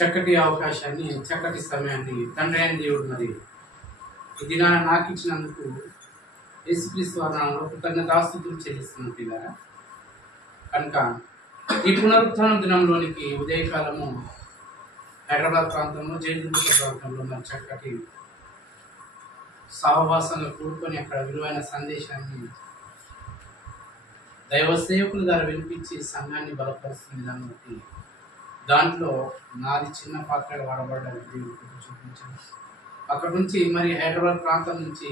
చక్కటి అవకాశాన్ని, చక్కటి సమయాన్ని తండ్రి అయిన దేవుడు మరి ఈ దినాన నాకు ఇచ్చినందుకు యేసుక్రీస్తు వారి నామములో కృతజ్ఞతాస్తుతులు చెల్లిస్తున్నాను పిల్లారా. కనుక ఈ పునరుత్థాన దినంలోనికి ఉదయకాలము హైదరాబాద్ ప్రాంతంలో, జయదుర్గ ప్రాంతంలో మరి చక్కటి సహవాసంగా కూడుకొని అక్కడ విలువైన సందేశాన్ని దైవ సేవకుల ద్వారా వినిపించి సంఘాన్ని బలపరుస్తుంది. దాన్ని బట్టి దాంట్లో నాది చిన్న పాత్ర వాడబడ్డానికి దేవుడు చూపించాను. అక్కడ నుంచి మరి హైదరాబాద్ ప్రాంతం నుంచి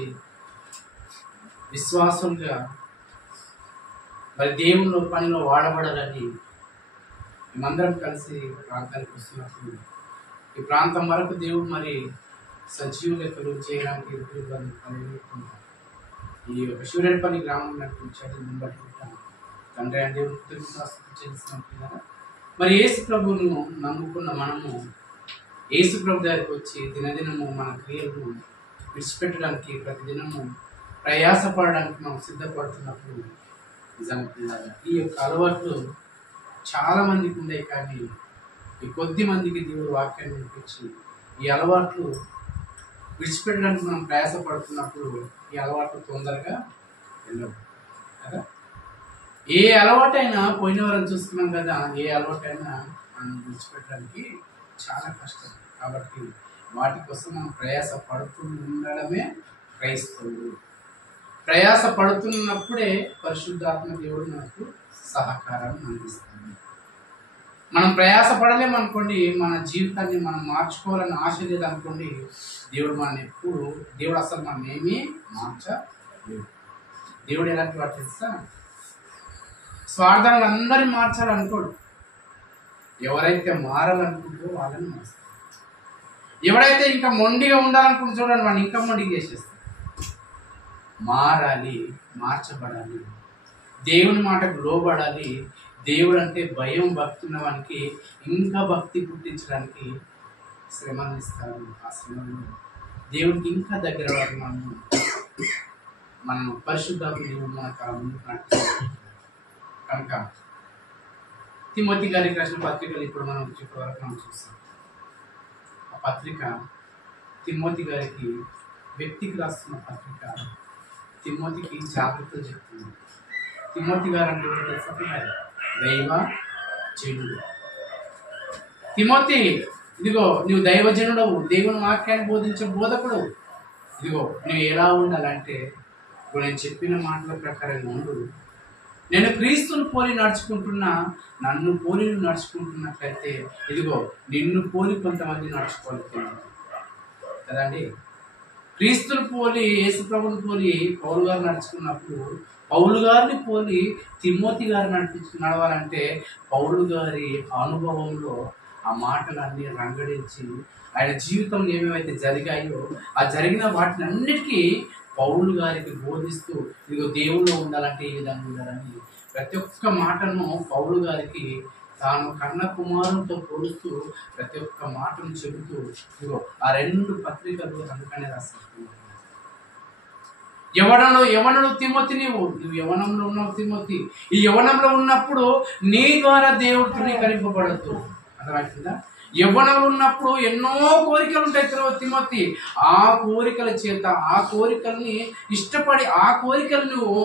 విశ్వాసులుగా మరి దేవుళ్ళ పనిలో వాడబడాలని మేమందరం కలిసి ప్రాంతానికి వస్తున్నప్పుడు ఈ ప్రాంతం వరకు దేవుడు మరి సజీవ లెక్కలు చేయడానికి ఈ యొక్క శివరేపల్లి గ్రామం నడిపించాడు. బట్టి తండ్రి అని దేవుడు చెల్లిస్తున్నట్టుగా మరి యేసు ప్రభువును నమ్ముకున్న మనము యేసు ప్రభు దగ్గరికి వచ్చి దినదినము మన క్రియలను విడిచిపెట్టడానికి ప్రతిదినము ప్రయాసపడడానికి మనం సిద్ధపడుతున్నప్పుడు నిజంగా ఈ యొక్క అలవాట్లు చాలా మందికి ఉన్నాయి. కానీ ఈ కొద్ది మందికి దేవుడు వాక్యాన్ని వినిపించి ఈ అలవాట్లు విడిచిపెట్టడానికి మనం ప్రయాసపడుతున్నప్పుడు ఈ అలవాట్లు తొందరగా వెళ్ళవు కదా. ఏ అలవాటైనా పోయిన వారం చూస్తున్నాం కదా, ఏ అలవాటైనా మనం విడిచిపెట్టడానికి చాలా కష్టం. కాబట్టి వాటి కోసం మనం ప్రయాస పడుతూ ఉండడమే క్రైస్తవుడు. ప్రయాస పడుతున్నప్పుడే పరిశుద్ధాత్మ దేవుడు మనకు సహకారాన్ని అందిస్తాడు. మనం ప్రయాస పడలేము అనుకోండి, మన జీవితాన్ని మనం మార్చుకోవాలని ఆశ లేదనుకోండి, దేవుడు అసలు మనం ఏమీ మార్చలేడు. దేవుడు ఎలాంటి వాడు తెలుసా, స్వార్థంగా అందరిని మార్చాలనుకోడు. ఎవరైతే మారాలనుకుంటారో వాళ్ళని మారుస్తారు. ఎవరైతే ఇంకా మొండిగా ఉండాలనుకుంటే చూడండి, వాడిని ఇంకా మొండిగా చేసేస్తారు. మారాలి, మార్చబడాలి, దేవుని మాటకు లోబడాలి. దేవుడు అంటే భయం, భక్తి ఉన్నవానికి ఇంకా భక్తి పుట్టించడానికి శ్రమను ఇస్తారు. ఆ శ్రమను దేవుడికి ఇంకా దగ్గర వాడు మనం పరిశుద్ధాత్మ దేవుడు మనకు ముందుకు నడిపిస్తారు. కనుక తిమోతి గారికి రాసిన పత్రికలు ఇప్పుడు మనం ఇప్పటి వరకు మనం చూస్తాం. ఆ పత్రిక తిమోతి గారికి వ్యక్తికి రాస్తున్న పత్రిక. తిమోతికి జాగ్రత్తలు చెప్తుంది. తిమోతి గారు అంటే దైవ జనుడు. తిమోతి, ఇదిగో నువ్వు దైవజనుడవు, దేవుని వాక్యాన్ని బోధించే బోధకుడు. ఇదిగో నువ్వు ఎలా ఉండాలంటే ఇప్పుడు నేను చెప్పిన మాటల ప్రకారంగా ఉండు. నేను క్రీస్తుని పోలి నడుచుకుంటున్నా, నన్ను పోలి నడుచుకుంటున్నట్లయితే ఇదిగో నిన్ను పోలి కొంతమంది నడుచుకోవాలి కదండి. క్రీస్తుని పోలి, యేసు ప్రభుని పోలి పౌలు గారు నడుచుకున్నప్పుడు పౌలు గారిని పోలి తిమోతి గారు నడవాలంటే పౌలు గారి అనుభవంలో ఆ మాటలన్నీ రంగడించి ఆయన జీవితంలో ఏమేమైతే జరిగాయో ఆ జరిగిన వాటిని అన్నిటికీ పౌలు గారికి బోధిస్తూ ఇదిగో దేవుళ్ళు ఉండాలంటే ఏ విధంగా ఉండాలని ప్రతి ఒక్క మాటను పౌలు గారికి తాను కన్న కుమారునితో పోలుస్తూ ప్రతి ఒక్క మాటను చెబుతూ ఇదిగో ఆ 2 పత్రికలు అందుకనే రాస్తారు. యవనుడు తిమోతి, నువ్వు యవనంలో ఉన్నావు తిమోతి. ఈ యవనంలో ఉన్నప్పుడు నీ ద్వారా దేవుడు తృణీకరింపబడద్దు. అర్థమవుతుందా? యవ్వనంలో ఉన్నప్పుడు ఎన్నో కోరికలు ఉంటాయి తిమోతి. ఆ కోరికల చేత, ఆ కోరికల్ని ఇష్టపడి, ఆ కోరికలు నువ్వు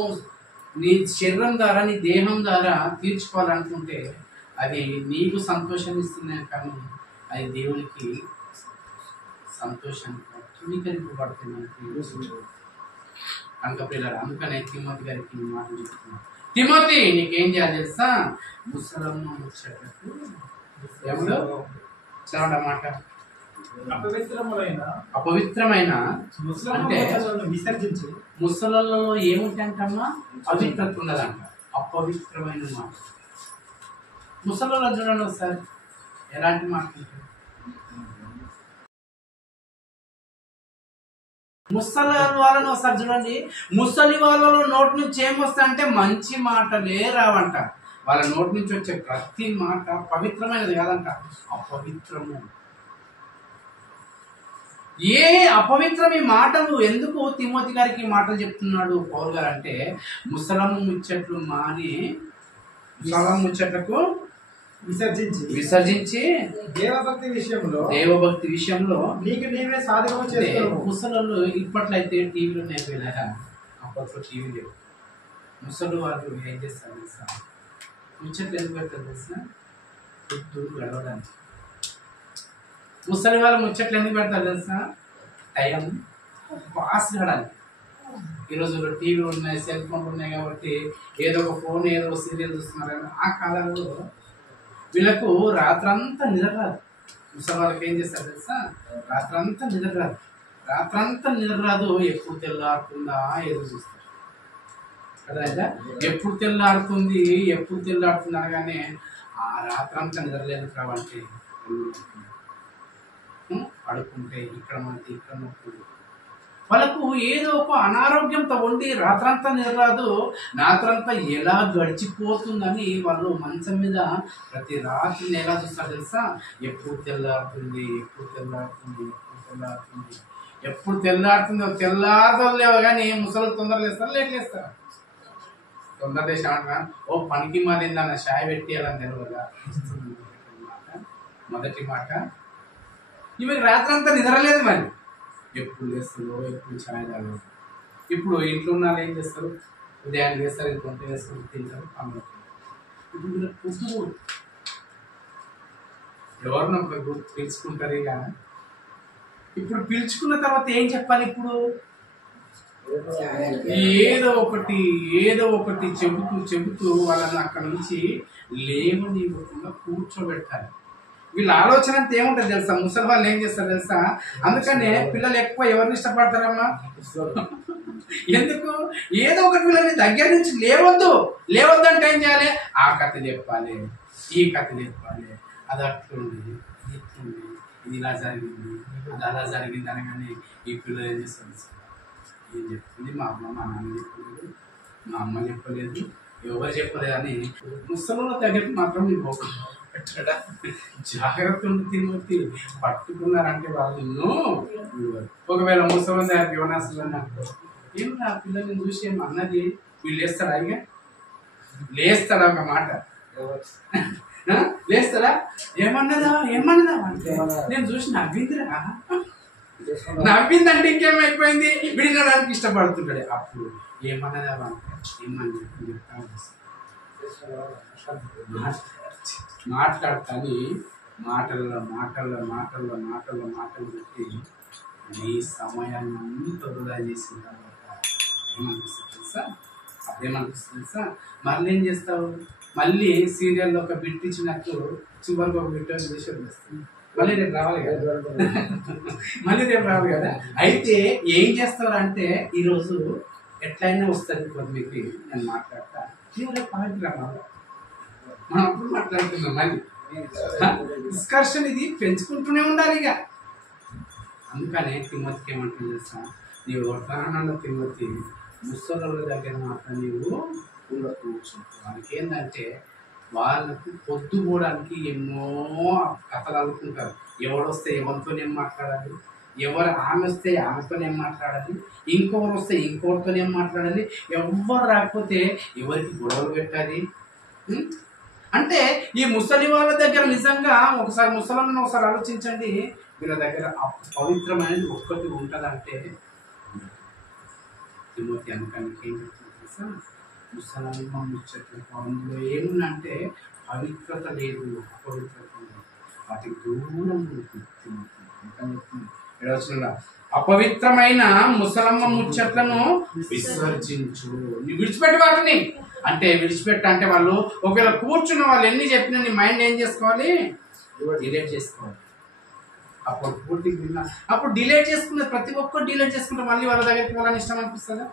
నీ శరీరం ద్వారా, నీ దేహం ద్వారా తీర్చుకోవాలనుకుంటే అది నీకు సంతోషాన్ని ఇస్తున్నాయి, కానీ అది దేవునికి సంతోషాన్ని తృణీకరింపబడుతుంది. కనుక పిల్లలు, అందుకనే తిమోతి గారికి మాట చెప్తున్నారు. తిమోతి, నీకేం చేయాలి తెలుసా? ముసలమ్మ ముచ్చటకు ఎవరు మాట అపవిత్రమైన అంటే విసర్జించి ముసలలో ఏముంటాయంటమ్మా? అవిత్రత ఉన్నదంట. అపవిత్రమైన మాట ముసలలో చూడండి ఒకసారి ఎలాంటి మాట ఉంటుంది. ముసలి వాళ్ళని ఒకసారి చూడండి. ముసలి వాళ్ళలో నోటి నుంచి ఏమొస్తా అంటే మంచి మాటలే రావంట. వాళ్ళ నోటి నుంచి వచ్చే ప్రతి మాట పవిత్రమైనది కాదంట, అపవిత్రము. ఏ అపవిత్రం ఈ మాటలు ఎందుకు తిమోతి గారికి ఈ మాటలు చెప్తున్నాడు పౌలు గారు అంటే, ముసలమ్మ ముచ్చట్లు మాని ముసలమ్మ ముచ్చట్లకు విసర్జించి దేవభక్తి విషయంలో నీకు నీవే సాధకము చేసుకో. ముసలు ఇప్పట్లో అయితే టీవీలు నేర్పేలా, అప్పట్లో టీవీ లేవు. ముసలు వాళ్ళు ఏం చేస్తారు తెలుసా? ముచ్చట్లు ఎందుకు పెడతారు తెలుసా? గడవడానికి. ముసలి వాళ్ళు ముచ్చట్లు ఎందుకు పెడతారు తెలుసా? టైం పాస్ కావడానికి. ఈ రోజుల్లో టీవీలు ఉన్నాయి, సెల్ ఫోన్లు ఉన్నాయి కాబట్టి ఏదో ఒక ఫోన్ ఏదో ఒక సీరియల్ చూస్తున్నారు. ఆ కాలంలో వీళ్ళకు రాత్రంతా నిద్ర రాదు. ముసలి వాళ్ళకి ఏం చేస్తారు తెలుసా? రాత్రంతా నిద్ర రాదు. రాత్రంతా నిద్ర రాదు. ఎప్పుడు తెల్లారుతుందా ఏదో చూస్తారు కదా. ఎప్పుడు తెల్లారుతుంది అనగానే ఆ రాత్రంతా నిద్రలేదు కాబట్టి పడుకుంటే ఇక్కడ మనకి ఇక్కడ నొప్పులు. వాళ్ళకు ఏదో ఒక అనారోగ్యంతో ఉండి రాత్రంతా నిద్రరాదు. రాత్రంతా ఎలా గడిచిపోతుందని వాళ్ళు మంచం మీద ప్రతి రాత్రి ఎలా చూస్తారు తెలుసా? ఎప్పుడు తెల్లారుతుంది తెల్లారుతుందో తెల్లారలేవు. కానీ ముసలు తొందర లేస్తారు, లేట్ లేస్తారు. తొందర లేచి అంటారా? ఓ పనికి మారిందన్న చాయ్ పెట్టేయాలని తెలియదా? మొదటి మాట. ఈమె రాత్రంతా నిద్రలేదు. మరి ఎప్పుడు లేస్తుందో, ఎప్పుడు ఛాయ్ తాగదు. ఇప్పుడు ఇంట్లో ఉన్న వాళ్ళు ఏం చేస్తారు? ఉదయాన్ని వేస్తారు, ఇది కొంత వేసుకొని తింటారు, పనులు. ఇప్పుడు వీళ్ళకి పుస్తకం ఎవరినో పిలుచుకుంటారు. ఇక ఇప్పుడు పిలుచుకున్న తర్వాత ఏం చెప్పాలి? ఇప్పుడు ఏదో ఒకటి చెబుతూ వాళ్ళని అక్కడ నుంచి లేవనివ్వకుండా కూర్చోబెట్టాలి. వీళ్ళ ఆలోచన అంతా ఏముంటుంది తెలుసా? ముసలి వాళ్ళు ఏం చేస్తారు తెలుసా? అందుకనే పిల్లలు ఎక్కువ ఎవరిని ఇష్టపడతారమ్మా? ఎందుకు? ఏదో ఒకటి వీళ్ళని దగ్గర నుంచి లేవద్దు అంటే ఏం చేయాలి? ఆ కథ చెప్పాలి, ఈ కథ చెప్పాలి. అది అట్లుంది, ఇది ఇట్లుంది, ఇది ఇలా జరిగింది, అది అలా జరిగింది అనగానే ఈ పిల్లలు ఏం చేస్తారు? ఏం చెప్తుంది? మా నాన్న చెప్పలేదు, మా అమ్మ చెప్పలేదు, ఎవరు చెప్పలేదు అని ముసలిలో దగ్గరికి మాత్రం నేను పోకుండా జాగ్రత్త తినొత్తి పట్టుకున్నారంటే వాళ్ళు. ఒకవేళ ముసలి దగ్గర యువనాస్తులు ఏమి ఆ పిల్లల్ని చూసి ఏమి అన్నది వీళ్ళు లేస్తారా? ఇక లేస్తారా? ఒక మాట లేస్తారా? ఏమన్నదా అంటే నేను చూసి నవ్విందంటే ఇంకేమైపోయింది? వినడానికి ఇష్టపడుతుంటాడు. అప్పుడు ఏమన్నదా ఏమని మాట్లాడతాని మాటలు పెట్టి నీ సమయాన్ని అంతా వృధా చేసిన తర్వాత ఏమనిపిస్తుంది తెలుసా? అదేమనిపిస్తుంది తెలుసా? మళ్ళీ ఏం చేస్తావు? మళ్ళీ సీరియల్లో ఒక బిట్ ఇచ్చినట్టు చివరికి ఒక బిట్ చేసి వదిలేస్తుంది. మళ్ళీ రేపు రావాలి కదా. అయితే ఏం చేస్తారు అంటే ఈరోజు ఎట్లయినా వస్తుంది మీకు నేను మాట్లాడతా. రేపు పాయింట్ రావాలి. మనం అప్పుడు మాట్లాడుతున్నాం. మళ్ళీ డిస్కషన్ ఇది పెంచుకుంటూనే ఉండాలి. ఇక అందుకనే తిమ్మతికి ఏమంటుంది తెలుసా? నీవు వర్తమానంలో తిమ్మతి ముసలి దగ్గర మాత్రం నీవు కూర్చుంటావు. వాళ్ళకి ఏంటంటే వాళ్ళకు పొద్దుపోవడానికి ఎన్నో కథలు అనుకుంటారు. ఎవడొస్తే ఎవరితో ఏం మాట్లాడాలి, ఆమె వస్తే ఆమెతో ఏం మాట్లాడాలి, ఇంకొకరు వస్తే ఇంకొకరితో ఏం మాట్లాడాలి, ఎవరు రాకపోతే ఎవరికి గొడవలు పెట్టాలి. అంటే ఈ ముసలి వాళ్ళ దగ్గర నిజంగా ఒకసారి ముసలిని ఒకసారి ఆలోచించండి. వీళ్ళ దగ్గర పవిత్రమైనది ఒక్కటి ఉంటుందంటే తిమోతి అనుకానికి ఏం చెప్తుంది? ముసలమ్మ ముచ్చట్లు అందులో ఏముందంటే పవిత్రత లేదు, అపవిత్రత లేదు. వాటికి దూరం అపవిత్రమైన ముసలమ్మ ముచ్చట్లను విసర్జించు. నువ్వు విడిచిపెట్టి వాటిని అంటే విడిచిపెట్ట వాళ్ళు ఒకవేళ కూర్చున్న వాళ్ళు ఎన్ని చెప్పినా నీ మైండ్ ఏం చేసుకోవాలి? డిలీట్ చేసుకోవాలి. అప్పుడు పూర్తిగా విన్నా అప్పుడు డిలీట్ చేసుకున్నది ప్రతి ఒక్కరు డిలీట్ చేసుకుంటే మళ్ళీ వాళ్ళ దగ్గరికి వాళ్ళని ఇష్టం అనిపిస్తుందా?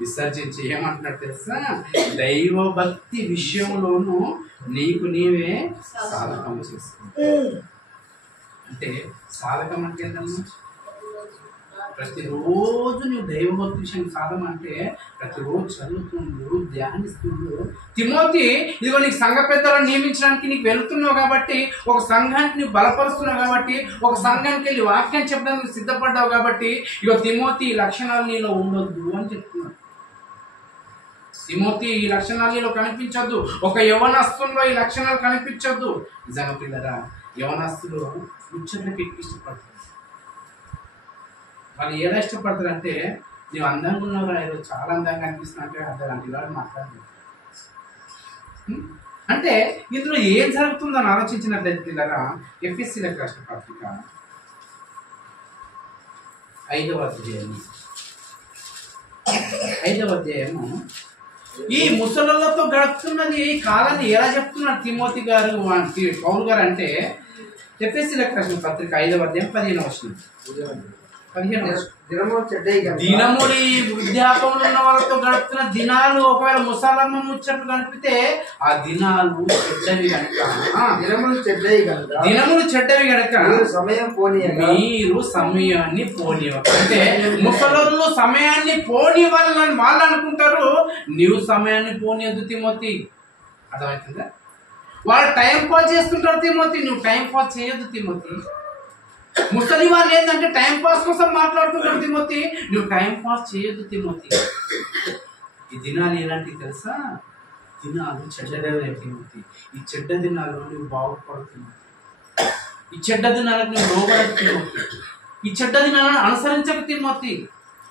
విసర్జించి ఏమంటున్నట్టు తెలుసా? దైవ భక్తి విషయంలోనూ నీకు నీవే సాధకం చేసుకో. అంటే సాధకం అంటే ఏంటన్నా? ప్రతిరోజు నువ్వు దైవభక్తి విషయం సాధన అంటే ప్రతిరోజు చదువుతుండు, ధ్యానిస్తుండు. తిమోతి ఇదిగో నీకు సంఘ పెద్దలను నియమించడానికి నీకు వెళుతున్నావు కాబట్టి, ఒక సంఘానికి నువ్వు బలపరుస్తున్నావు కాబట్టి, ఒక సంఘానికి వెళ్ళి వాక్యం చెప్పడానికి సిద్ధపడ్డావు కాబట్టి, ఇగో తిమోతి లక్షణాలు నీలో ఉండొద్దు అని చెప్తున్నాడు. తిమోతి ఈ లక్షణాలు నీలో కనిపించొద్దు. ఒక యవనస్తుల్లో ఈ లక్షణాలు కనిపించొద్దు. నిజంగా పిల్లరా, యవనస్తులు ముచ్చట్లకి ఎక్కువ ఇష్టపడతారు. వాళ్ళు ఎలా ఇష్టపడతారు అంటే, నీవు అందంగా ఉన్నావురా, ఏదో చాలా అందంగా అనిపిస్తున్నా అంటే అర్ధగంట ఇలా మాట్లాడదు. అంటే ఇందులో ఏం జరుగుతుందని ఆలోచించినట్లయితే పిల్లరా, ఎఫ్ఎస్సీలకు రాష్ట్ర పత్రిక 5వ అధ్యాయము ఈ ముసలతో గడుపుతున్నది ఈ కాలాన్ని ఎలా చెప్తున్నారు తిమోతి గారు పౌలు గారు అంటే, ఎఫెసీయులకు రాసిన పత్రిక 5వ అధ్యాయం 15వ వచనం. దినములు ఈ వృద్ధాపంలో ఉన్న వాళ్ళతో గడుపుతున్న దినాలు ఒకవేళ ముసలమ్మ ముచ్చట్లు కనిపితే ఆ దినాలు చెడ్డవి కనుక, దినములు చెడ్డవి కనుక మీరు సమయాన్ని పోనివ్వక. అంటే ముసలు సమయాన్ని పోనివ్వాలని వాళ్ళు అనుకుంటారు, నీవు సమయాన్ని పోనీయద్దు తిమోతి. అర్థమవుతుందా? వాళ్ళు టైం పాస్ చేస్తుంటారు తిమోతి, నువ్వు టైం పాస్ చేయొద్దు తిమోతి. ముసలి వాళ్ళు ఏంటంటే టైం పాస్ కోసం మాట్లాడుతుంటారు తిమోతి, నువ్వు టైం పాస్ చేయొద్దు తిమోతి. ఈ దినాలు ఎలాంటివి తెలుసా? దినాలు చెడ్డదే తిమోతి. ఈ చెడ్డ దినాల్లో నువ్వు బాగుపడుతున్నావు. ఈ చెడ్డ దినాలకు నువ్వు లోబడకు తిమోతి. ఈ చెడ్డ దినాలను అనుసరించకు తిమోతి.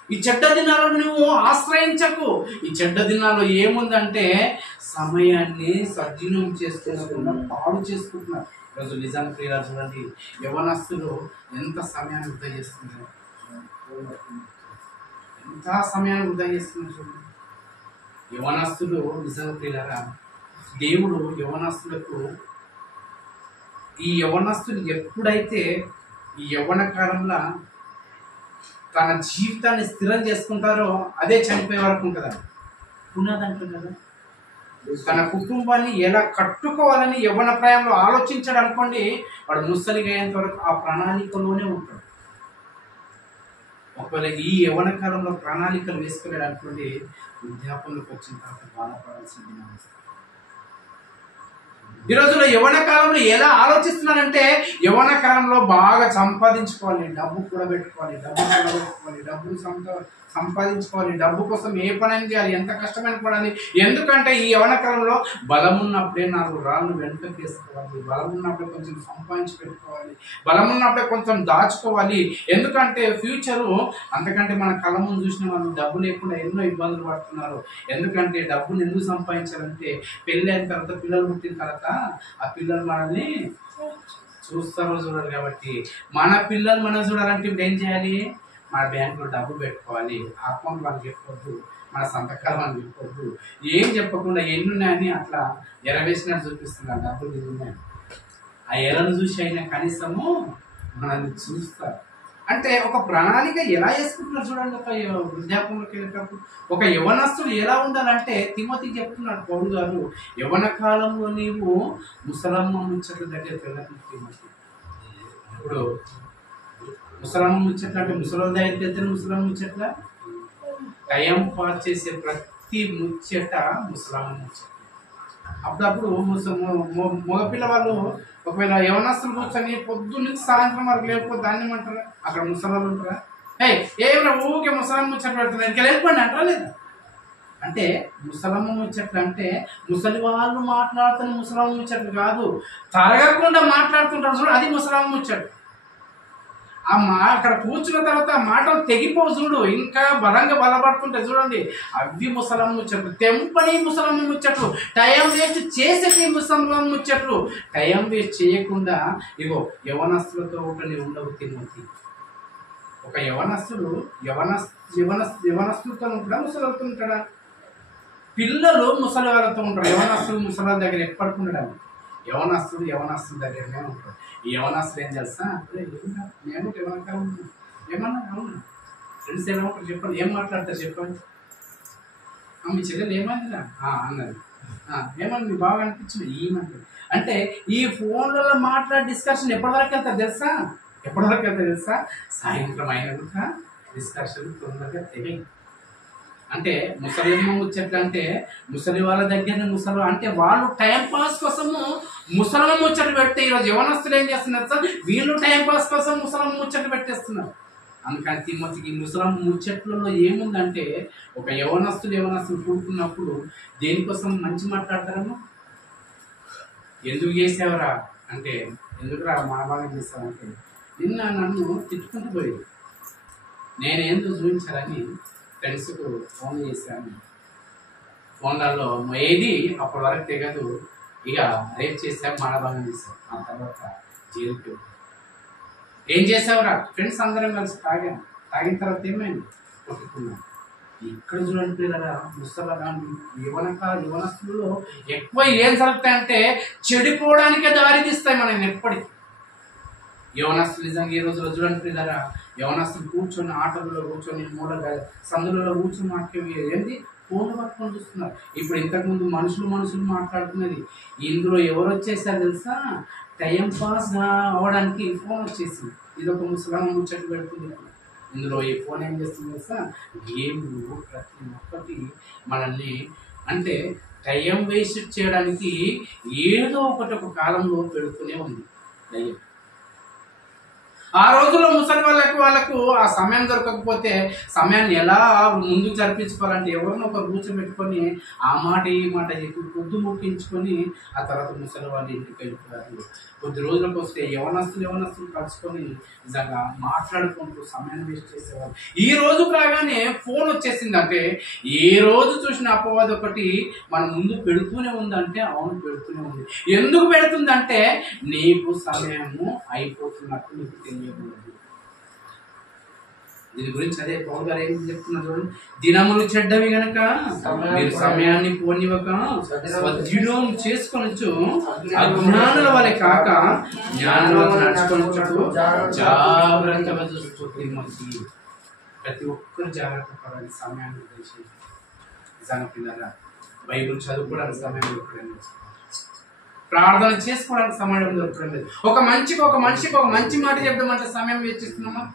ఈ చెడ్డ దినాలను నువ్వు ఆశ్రయించకు. ఈ చెడ్డ దినాల్లో ఏముందంటే సమయాన్ని సద్వినియోగం చేసుకున్నా పాడు చేసుకుంటున్నారు. ఈరోజు నిజాం ప్రియులు చూడండి, యవనస్తులు ఎంత సమయాన్ని వృధా చేస్తున్నారు, ఎంత సమయాన్ని వృధా చేస్తున్నారు చూడండి. యవనస్తులు నిజాం ప్రియులారా, దేవుడు యవనస్తులకు ఈ యవనస్తులు ఎప్పుడైతే ఈ యవ్వన కాలంలో తన జీవితాన్ని స్థిరం చేసుకుంటారో అదే చనిపోయే వరకు ఉంటుందా? ఉన్నదంటారు కదా. తన కుటుంబాన్ని ఎలా కట్టుకోవాలని యవ్వన ప్రాయంలో ఆలోచించాడు అనుకోండి, వాడు ముసలిగా అయ్యేంత వరకు ఆ ప్రణాళికలోనే ఉంటాడు. ఒకవేళ ఈ యవ్వన కాలంలో ప్రణాళికలు వేసుకున్నాడు అనుకోండి, వృద్ధాపంలోకి వచ్చిన తర్వాత బాధపడాల్సింది. ఈ రోజుల్లో యవ్వన కాలంలో ఎలా ఆలోచిస్తున్నారంటే, యవ్వన కాలంలో బాగా సంపాదించుకోవాలి, డబ్బు కూడా పెట్టుకోవాలి, డబ్బులు సంపాదించుకోవాలి, డబ్బు కోసం ఏ పని చేయాలి, ఎంత కష్టమైన పడాలి. ఎందుకంటే ఈ యవ్వన కాలంలో బలం ఉన్నప్పుడే 4 రాళ్ళు వెనుకకి వేసుకోవాలి, బలం ఉన్నప్పుడే కొంచెం సంపాదించి పెట్టుకోవాలి, బలం ఉన్నప్పుడే కొంచెం దాచుకోవాలి. ఎందుకంటే ఫ్యూచరు అంతకంటే మన కళ్ళ ముందు చూసిన వాళ్ళు డబ్బు లేకుండా ఎన్నో ఇబ్బందులు పడుతున్నారు. ఎందుకంటే డబ్బును ఎందుకు సంపాదించాలంటే, పెళ్ళి అయిన తర్వాత పిల్లలు పుట్టిన తర్వాత ఆ పిల్లలు మనల్ని చూస్తారో చూడాలి. కాబట్టి మన పిల్లలు మనం చూడాలంటే ఇప్పుడు ఏం చేయాలి? మన బ్యాంకులో డబ్బు పెట్టుకోవాలి, అకౌంట్ వాళ్ళకి చెప్పొద్దు, మన సంతకాలు వాళ్ళకి చెప్పొద్దు, ఏం చెప్పకుండా ఎన్ని ఉన్నాయని అట్లా ఎరవేసినట్టు చూపిస్తున్నారు. డబ్బులు ఇది ఉన్నాయి, ఆ ఎరను చూసి అయినా కనీసము మనల్ని చూస్తారు. అంటే ఒక ప్రణాళిక ఎలా వేసుకుంటున్నారు చూడండి. ఒక వృద్ధాపంలోకి వెళ్ళేటప్పుడు ఒక యవనస్తుడు ఎలా ఉండాలంటే తిమోతికి చెప్తున్నాడు పౌలు గారు, యవన కాలంలో నీవు ముసలమ్మ ముచ్చట్ల దగ్గరికి వెళ్ళకుండా తిమోతి. ఇప్పుడు ముసలమ్మ ముచ్చట్లు అంటే ముసలి దగ్గరికి వెళ్తే ముసలమ్మ ముచ్చట్ల టైం పాస్ చేసే ప్రతి ముచ్చట ముసలమ్మ ముచ్చట. అప్పుడప్పుడు మగపిల్ల వాళ్ళు ఒకవేళ యవనస్తులు కూర్చొని పొద్దున్న నుంచి సాయంత్రం వరకు లేకపోతే దాన్ని ఏమంటారా? అక్కడ ముసలాళ్ళు ఉంటారా? ఏమైనా ఊరికే ముసలమ్మ ముచ్చట్లు పెడుతున్నారు, ఇంకా వెళ్ళిపోండి అంటారా లేదా? అంటే ముసలమ్మ ముచ్చట్లు అంటే ముసలి వాళ్ళు మాట్లాడుతున్న ముసలమ్మ ముచ్చట్లు కాదు, తరగకుండా మాట్లాడుతుంటారు చూడు, అది ముసలమ్మ ముచ్చట్లు. అక్కడ కూర్చున్న తర్వాత మాటలు తెగిపోవు చూడు, ఇంకా బలంగా బలపడుతుంటాయి చూడండి, అవి ముసలమ్మ ముచ్చట్లు. తెంపని ముసలమ్మ ముచ్చట్లు, టైం వేస్ట్ చేసేది ముసలమ్మ ముచ్చట్లు. టైం వేస్ట్ చేయకుండా ఇగో యవనస్తులతో ఒకటి ఉండవు తిమోతి. ఒక యవనస్తుడు యవనస్తులతో ఉంటాడా, ముసలితో ఉంటాడా? పిల్లలు ముసలి వాళ్ళతో ఉంటారు, యవనస్తుడు ముసలి వాళ్ళ దగ్గర ఎప్పటికి ఉండడం. యవనస్తుడు దగ్గరనే ఉంటాడు. ఈ యవనస్తుడు ఏం చేస్తా, నేను యవనకాలం ఏమన్నా అవునా ఫ్రెండ్స్ ఎలా ఉంటారు చెప్పండి, ఏం మాట్లాడతారు చెప్పండి. మీ చెల్లెలు ఏమైందిరా అన్నది, ఏమన్నా మీ బాగా అనిపించింది ఏమంటారు. అంటే ఈ ఫోన్లలో మాట్లాడే డిస్కషన్ ఎప్పటివరకు వెళ్తారు తెలుసా? సాయంత్రం అయినాక డిస్కషన్ తొందరగా తెలియదు. అంటే ముసలిమ్మ ముచ్చట్లు అంటే ముసలి వాళ్ళ దగ్గర ముసలి అంటే వాళ్ళు టైం పాస్ కోసము ముసలమ్మ ముచ్చట్లు పెడితే ఈరోజు యవనస్తులు ఏం చేస్తున్నారు సార్, వీళ్ళు టైం పాస్ కోసం ముసలమ్మ ముచ్చట్లు పెట్టేస్తున్నారు. అందుకని తిమ్మతికి ముసలం ముచ్చట్లలో ఏముందంటే ఒక యవనస్తులు కూడుకున్నప్పుడు దేనికోసం మంచి మాట్లాడతారమ్మా. ఎందుకు చేసావరా అంటే, ఎందుకురా మానవాళ్ళం చేస్తావంటే, నిన్న నన్ను తిట్టుకుంటూ పోయేది. నేనేందుకు చూపించాలని ఫ్రెండ్స్కు ఫోన్ చేశాను. ఫోన్లలో ఏది అప్పటి వరకు తెగదు. ఇక రేపు చేసాం, మానభంగం చేసాం. ఆ తర్వాత జైలుకి ఏం చేసావురా? ఫ్రెండ్స్ అందరం కలిసి తాగాను. తాగిన తర్వాత ఏమైంది? కొట్టుకున్నాను. ఇక్కడ చూడండి పిల్లరా, యవనస్తులలో ఎక్కువ ఏం జరుగుతాయంటే చెడిపోవడానికే దారి తీస్తాయి మనం ఎప్పటికీ. యవనస్తులు నిజంగా ఈ రోజులో చూడండి పిల్లరా, యవనస్తులు కూర్చొని ఆటలలో కూర్చొని మూలగా సందులలో కూర్చొని ఏంది ఫోన్లు పట్టుకొని చూస్తున్నారు. ఇప్పుడు ఇంతకుముందు మనుషులు మాట్లాడుతున్నది, ఇందులో ఎవరు వచ్చేసారు తెలుసా? టైం పాస్ అవ్వడానికి ఫోన్ వచ్చేసింది. ఇది ఒక ముసలాం ముచ్చట్లు పెడుతుంది. ఇందులో ఈ ఫోన్ ఏం చేస్తుంది తెలుసా? గేమ్లు ప్రతి ఒక్కటి మనల్ని అంటే టైం వేస్ట్ చేయడానికి ఏదో ఒక కాలంలో పెడుతూనే ఉంది దయ్యం. ఆ రోజుల్లో ముసలి వాళ్ళకు ఆ సమయం దొరకకపోతే సమయాన్ని ఎలా ముందుకు జరిపించుకోవాలంటే ఎవరినో ఒకరు కూర్చోబెట్టుకొని ఆ మాట ఈ మాట చెప్పి పొద్దు ముట్టించుకొని ఆ తర్వాత ముసలి వాళ్ళు ఇంటికి వెళ్ళిపోయారు. కొద్ది రోజులకు వస్తే యవనస్తులు కలుసుకొని నిజంగా మాట్లాడుకుంటూ సమయాన్ని వేస్ట్ చేసేవారు. ఈ రోజు రాగానే ఫోన్ వచ్చేసిందంటే ఏ రోజు చూసిన అపవాదం ఒకటి మన ముందు పెడుతూనే ఉందంటే అవును పెడుతూనే ఉంది. ఎందుకు పెడుతుందంటే నీకు సమయము అయిపోతున్నట్టు నీకు తెలియదు. దీని గురించి అదే పౌలు గారు ఏం చెప్తున్నారు చూడండి. దినములు చెడ్డవి గనక మీరు సమయాన్ని పోనివ్వక సద్వినియోగం చేసుకొనొచ్చు, అజ్ఞానుల వలె కాక జ్ఞానులకు నడుచుకొనొచ్చు జాగ్రత్తగా చూస్తుంది. ప్రతి ఒక్కరు జాగ్రత్త పడాలి. సమయాన్ని తెలిసి నిజంగా పిల్లరా, బైబిల్ చదువుకోవడానికి సమయం దొరకడం లేదు, ప్రార్థన చేసుకోవడానికి సమయం దొరకడం లేదు. ఒక మనిషికి ఒక మంచి మాట చెప్దామంటే సమయం వేచిస్తున్నామా?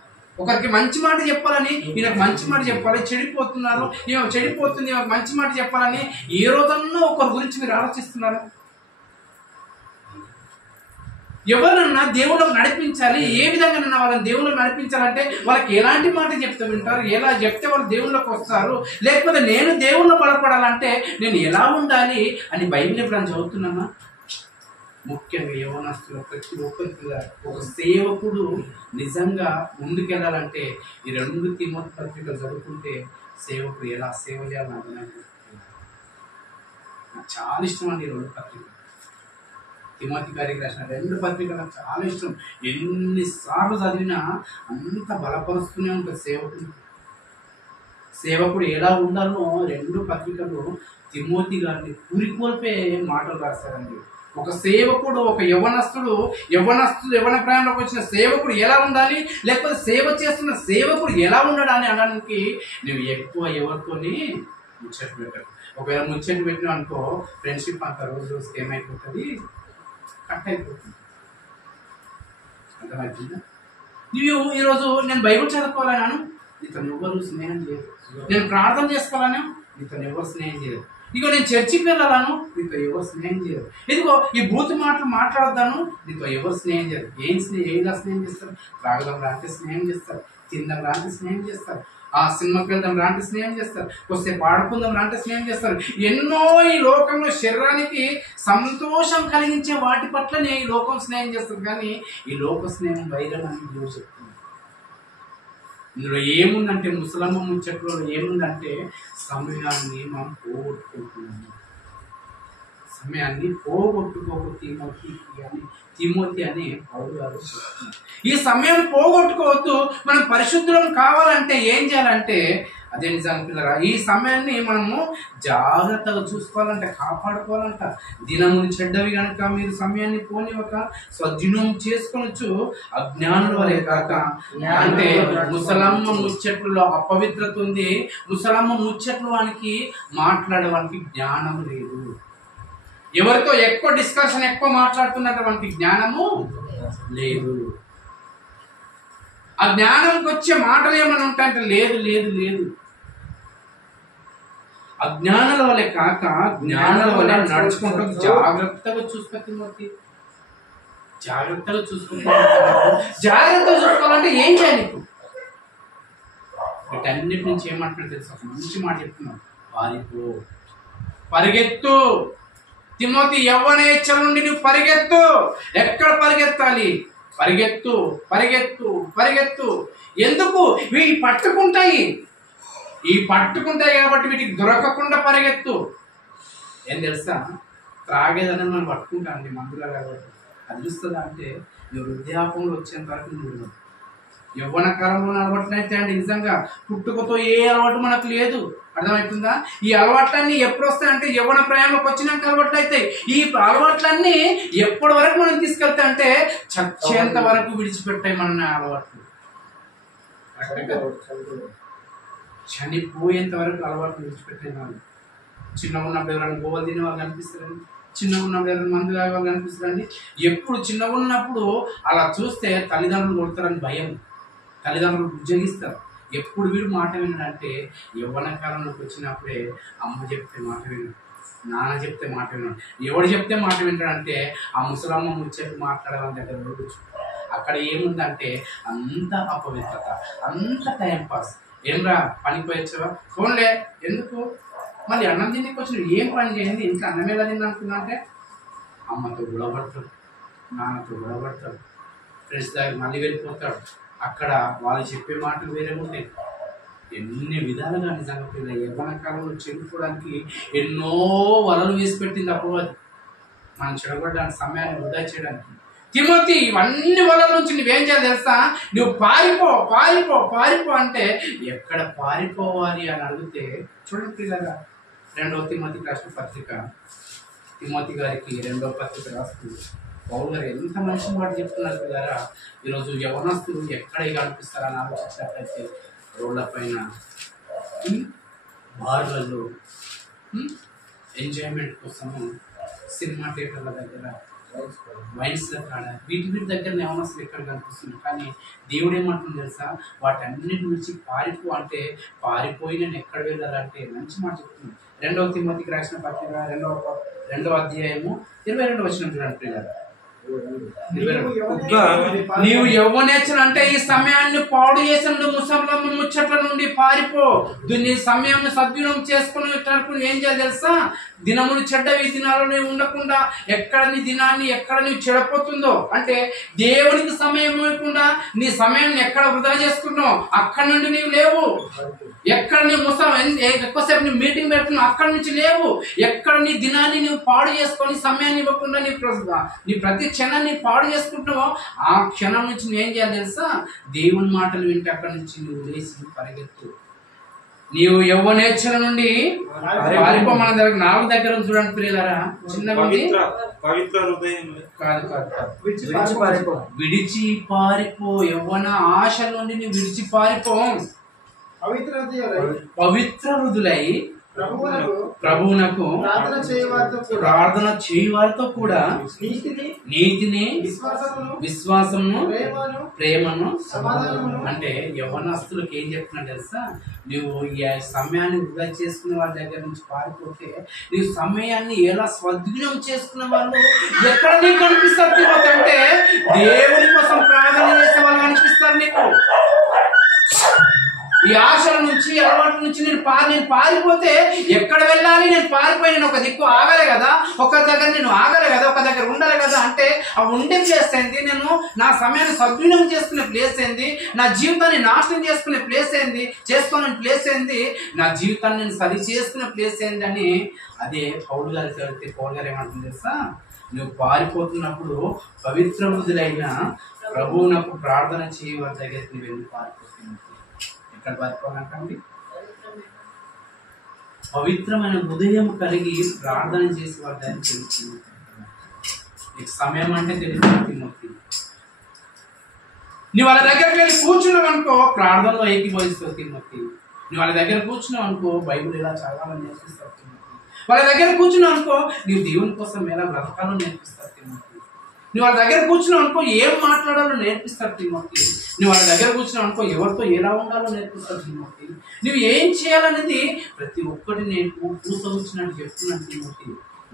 ఒకరికి మంచి మాట చెప్పాలని ఈయనకు మంచి మాట చెప్పాలి, చెడిపోతున్నారు, ఈమె చెడిపోతుంది, ఈమెకు మంచి మాట చెప్పాలని ఏ రోజన్నా ఒకరి గురించి మీరు ఆలోచిస్తున్నారు? ఎవరన్నా దేవుళ్ళకు నడిపించాలి, ఏ విధంగా వాళ్ళని దేవుళ్ళకు నడిపించాలంటే వాళ్ళకి ఎలాంటి మాట చెప్తే వింటారు, ఎలా చెప్తే వాళ్ళు దేవుళ్ళకు వస్తారు, లేకపోతే నేను దేవుళ్ళ బలపడాలంటే నేను ఎలా ఉండాలి అని బైబిల్ ఎప్పుడైనా చదువుతున్నామా? ముఖ్యంగా యవనస్తులు ప్రతి ఒక్కరికి ఒక సేవకుడు నిజంగా ముందుకెళ్ళాలంటే ఈ 2 తిమోతి పత్రికలు చదువుకుంటే సేవకుడు ఎలా సేవ చేయాలని అర్థమైంది. నాకు చాలా ఇష్టం అండి ఈ 2 పత్రికలు. తిమోతి గారికి రాసిన 2 పత్రికలు నాకు చాలా ఇష్టం. ఎన్నిసార్లు చదివినా అంత బలపరుస్తూనే ఉంటుంది సేవకుడు ఎలా ఉండాలో 2 పత్రికలు తిమోతి గారిని పురికొల్పే మాటలు రాస్తారండి. ఒక సేవకుడు, ఒక యవన ప్రాయంలోకి వచ్చిన సేవకుడు ఎలా ఉండాలి, లేకపోతే సేవ చేస్తున్న సేవకుడు ఎలా ఉండాలని అనడానికి నువ్వు ఎక్కువ ఎవరితోని ముచ్చట్లు పెట్టారు. ఒకవేళ ముచ్చట్లు పెట్టినా అనుకో ఫ్రెండ్షిప్ అంత రోజుకి ఏమైపోతుంది, కట్ అయిపోతుంది. అర్థమవుతుందా? నువ్వు ఈరోజు నేను బైబిల్ చదువుకోవాలన్నాను, నీతో ఎవరు స్నేహం చేయరు. నేను ప్రార్థన చేసుకోవాలను, నీతో ఎవరు స్నేహం చేయరు. ఇదిగో నేను చర్చికి వెళ్ళాలను, నీతో ఎవరు స్నేహం చేయరు. ఇదిగో ఈ బూత్ మాటలు మాట్లాడతాను, నీతో ఎవరు స్నేహం చేయరు. ఏలా స్నేహం చేస్తారు? త్రాగడం రాంటి స్నేహం చేస్తారు, తిందాం రాంటి స్నేహం చేస్తారు, ఆ సినిమాకి వెళ్దాం రాంటి స్నేహం చేస్తారు, వస్తే పాడుకుందాం రాంటి స్నేహం చేస్తారు. ఎన్నో ఈ లోకంలో శరీరానికి సంతోషం కలిగించే వాటి పట్లనే ఈ లోకం స్నేహం చేస్తుంది. కానీ ఈ లోక స్నేహం వైరం అని దేవుడు చెప్తుంది. ఇందులో ఏముందంటే ముసలమ్మ ముచ్చట్లో ఏముందంటే సమయాన్ని మనం పోగొట్టుకుంటున్నాము. సమయాన్ని పోగొట్టుకోకు తిమోతి అని పౌలు గారు చెప్తున్నారు. ఈ సమయాన్ని పోగొట్టుకోవద్దు. మనం పరిశుద్ధులం కావాలంటే ఏం చేయాలంటే అదే నిజానికి పిల్లరా, ఈ సమయాన్ని మనము జాగ్రత్తగా చూసుకోవాలంట, కాపాడుకోవాలంట. దినములు చెడ్డవి కనుక మీరు సమయాన్ని పోనివ్వక సద్వినియోగం చేసుకొనొచ్చు, అజ్ఞానుల వలె కాక. అంటే ముసలమ్మ ముచ్చట్లలో అపవిత్రత ఉంది. ముసలమ్మ ముచ్చట్లు వానికి మాట్లాడేవానికి జ్ఞానం లేదు. ఎవరితో ఎక్కువ డిస్కషన్ ఎక్కువ మాట్లాడుతున్నటువంటి జ్ఞానము లేదు. ఆ జ్ఞానంకి వచ్చే మాటలు ఏమైనా ఉంటాయంటే లేదు. అజ్ఞానుల వలె కాక జ్ఞానుల వలె నడుచుకుంటూ జాగ్రత్తగా చూసుకోవాలి. జాగ్రత్తగా చూసుకోవాలంటే ఏం చేయాలి? వీటన్నిటి నుంచి ఏమంటున్నాడు తెలుసు, ఒక మంచి మాట చెప్తున్నాడు, పారిపో, పరిగెత్తు. తిమోతి, యవ్వనేచ్ఛల నుండి నువ్వు పరిగెత్తు. ఎక్కడ పరిగెత్తాలి? పరిగెత్తు, పరిగెత్తు, పరిగెత్తు. ఎందుకు? ఇవి పట్టుకుంటాయి, కాబట్టి వీటికి దొరకకుండా పరిగెత్తు. ఏం తెలుసా, త్రాగేదని మనం పట్టుకుంటామండి మందులా కాబట్టి. అది చూస్తుందా అంటే నువ్వు వృద్ధాపంలో వచ్చేంత వరకు నువ్వు యవ్వన కాలంలో అలవాట్లయితే అండి నిజంగా పుట్టుకతో ఏ అలవాటు మనకు లేదు. అర్థమవుతుందా? ఈ అలవాట్లన్నీ ఎప్పుడు వస్తాయంటే యవ్వన ప్రయాణంలోకి వచ్చినాక అలవాట్లు అవుతాయి. ఈ అలవాట్లన్నీ ఎప్పటి వరకు మనం తీసుకెళ్తా అంటే చచ్చేంత వరకు విడిచిపెట్టాయి మన అలవాట్లు. చనిపోయేంత వరకు అలవాట్లు విడిచిపెట్టాయి వాళ్ళు. చిన్నగా ఉన్నప్పుడు ఎవరైనా గోవలు తినే వాళ్ళు కనిపిస్తారండి, చిన్నగా ఉన్నప్పుడు ఎవరైనా మందు తాగే వాళ్ళు కనిపిస్తారండి. ఎప్పుడు చిన్నగా ఉన్నప్పుడు అలా చూస్తే తల్లిదండ్రులు కొడతారని భయం, తల్లిదండ్రులు ఉద్యోగిస్తారు. ఎప్పుడు వీడు మాట విన్నాడంటే యవ్వన కాలంలోకి వచ్చినప్పుడే అమ్మ చెప్తే మాట విన్నాడు, నాన్న చెప్తే మాట విన్నాడు. ఎవడు చెప్తే మాట వింటాడంటే ఆ ముసలమ్మ ముచ్చట్టు మాట్లాడేవాళ్ళ దగ్గర కూర్చో. అక్కడ ఏముందంటే అంత అపవిత్రత, అంత టైంపాస్. ఏమ్రా పనికి పోయొచ్చావా? ఫోన్లే ఎందుకు? మళ్ళీ అన్నం తిండికి వచ్చిన ఏం పని చేయండి, ఇంట్లో అన్నం ఎలా తింది అనుకున్నా అంటే అమ్మతో గొడవపడతాడు, నాన్నతో గొడవపడతాడు, ఫ్రెండ్స్ దగ్గర మళ్ళీ వెళ్ళిపోతాడు. అక్కడ వాళ్ళు చెప్పే మాటలు వేరే ఉంటాయి. ఎన్ని విధాలుగా నిజంగా పిల్లలు యవ్వన కాలంలో చెప్పుకోవడానికి ఎన్నో వలలు వేసి పెట్టింది అప్పుడు. అది మనం చెడగొట్టడానికి, సమయాన్ని వృధా చేయడానికి. తిమోతి, ఇవన్నీ వలల నుంచి నువ్వేం చేయాలి తెలుసా? నువ్వు పారిపో, పారిపో, పారిపో అంటే ఎక్కడ పారిపోవాలి అని అడిగితే చూడండి పిల్లగా, 2వ తిమోతి రాసిన పత్రిక, తిమోతి గారికి 2వ పత్రిక రాస్తుంది. పౌలు గారు ఎంత మంచి మాట చెప్తున్నారు పిల్లరా. ఈరోజు యవనస్తులు ఎక్కడ కనిపిస్తారని ఆలోచించినట్లయితే రోడ్ల పైన, బార్లలో, ఎంజాయ్మెంట్ కోసము సినిమా థియేటర్ల దగ్గర, వైన్స్ల కాడ, వీటి దగ్గర యవనస్తులు ఎక్కడ కనిపిస్తుంది. కానీ దేవుడు ఏమంటుంది తెలుసా? వాటన్నిటి నుంచి పారిపో అంటే పారిపోయి నేను ఎక్కడ వెళ్ళాలంటే మంచి మాట చెప్తుంది. 2వ తిమోతికి రాసిన పత్రిక 2వ అధ్యాయము 22వ వచనం చూడండి పిల్లలు. నీవు యవ్వనేచ్ఛలు అంటే ఈ సమయాన్ని పాడు చేసిన ముసలమ్మ ముచ్చట్ల నుండి పారిపో. నీ సమయాన్ని సద్వినియోగం చేసుకుని ఏం చేయాలి తెలుసా? దినములు చెడ్డవి దినాలు నీవు ఉండకుండా ఎక్కడ నీ దినాన్ని ఎక్కడ నీవు చెడపోతుందో అంటే దేవునికి సమయం ఇవ్వకుండా నీ సమయాన్ని ఎక్కడ వృధా చేసుకున్నావు అక్కడ నుండి నీవు లేవు. ఎక్కడ నీ ఎక్కువసేపు నీ మీటింగ్ పెడుతున్నావు అక్కడ నుంచి లేవు. ఎక్కడ నీ దినాన్ని నువ్వు పాడు చేసుకొని సమయాన్ని ఇవ్వకుండా నీ ప్రతి క్షణాన్ని పాడు చేసుకుంటున్నావో ఆ క్షణం నుంచి నువ్వేం చేయాలి తెలుసా? దేవుని మాటలు వింటే అక్కడి నుంచి నువ్వు లేచి పరిగెత్తు. నీవు యవ్వనేచ్ఛల నుండి పారిపో. మన దగ్గర 4 దగ్గర చూడండి పిల్లలారా, చిన్నగా విడిచి పారిపో. యవ్వన ఆశల నుండి నువ్వు విడిచి పారిపో. పవిత్ర హృదులై ప్రభువునకు ప్రార్థన చేయవారితో కూడా నీతిని, విశ్వాసమును, ప్రేమను. అంటే యవ్వనస్తులకు ఏం చెప్తున్నా తెలుసా? నువ్వు ఈ సమయాన్ని వృధా చేసుకునే వాళ్ళ దగ్గర నుంచి పారిపోతే నువ్వు సమయాన్ని ఎలా సద్వినియోగం చేసుకునే వాళ్ళు ఎక్కడ నీకు కనిపిస్తారు? అంటే దేవుని కోసం ప్రార్థన చేసే వాళ్ళు కనిపిస్తారు నీకు. ఈ ఆశల నుంచి అలవాట్ల నుంచి నేను పారిపోతే ఎక్కడ వెళ్ళాలి? నేను పారిపోయి నేను ఒక దిక్కు ఆగలే కదా, ఒక దగ్గర నేను ఆగలే కదా, ఒక దగ్గర ఉండాలి కదా. అంటే ఆ ఉండే ప్లేస్ ఏంది? నేను నా సమయాన్ని సద్వినియోగం చేసుకునే ప్లేస్ ఏంది? నా జీవితాన్ని నాశనం చేసుకునే ప్లేస్ ఏంది? చేసుకునే ప్లేస్ ఏంది? నా జీవితాన్ని నేను సరి చేసుకునే ప్లేస్ ఏంది అని అదే పౌలు గారికి అడిగితే పౌలు గారు ఏమంటుంది తెలుసా? నువ్వు పారిపోతున్నప్పుడు పవిత్ర హృదయులైన ప్రభువునకు ప్రార్థన చేయవారి దగ్గరికి నువ్వు వెళ్ళి పారిపోతున్నావు. ఎక్కడ పారిపోవాలంటండి? పవిత్రమైన హృదయం కలిగి ప్రార్థన చేసే వారి దగ్గర తెలుస్తుంది. నీకు సమయం అంటే తెలుస్తుంది. నువ్వు వాళ్ళ దగ్గరికి వెళ్ళి కూర్చున్నావు అనుకో ప్రార్థనలో ఏకీభవిస్తావు తిమ్మతి. నువ్వు వాళ్ళ దగ్గర కూర్చున్నావు అనుకో బైబిల్ ఎలా చదవాలని నేర్పిస్తావు తిమ్మతి. వాళ్ళ దగ్గర కూర్చున్నావు అనుకో నీవు దేవుని కోసం ఎలా బ్రతకాలో నేర్పిస్తారు తిమ్మతి. నువ్వు వాళ్ళ దగ్గర కూర్చున్నావు అనుకో ఏం మాట్లాడాలో నేర్పిస్తారు తిమ్మతి. నువ్వు వాళ్ళ దగ్గర కూర్చున్నావు అనుకో ఎవరితో ఎలా ఉండాలో నేర్పిస్తారు తిమ్మతి. నువ్వు ఏం చేయాలనేది ప్రతి ఒక్కటి నేను పూసవచ్చినట్టు చెప్తున్నాను తిమ్మతి.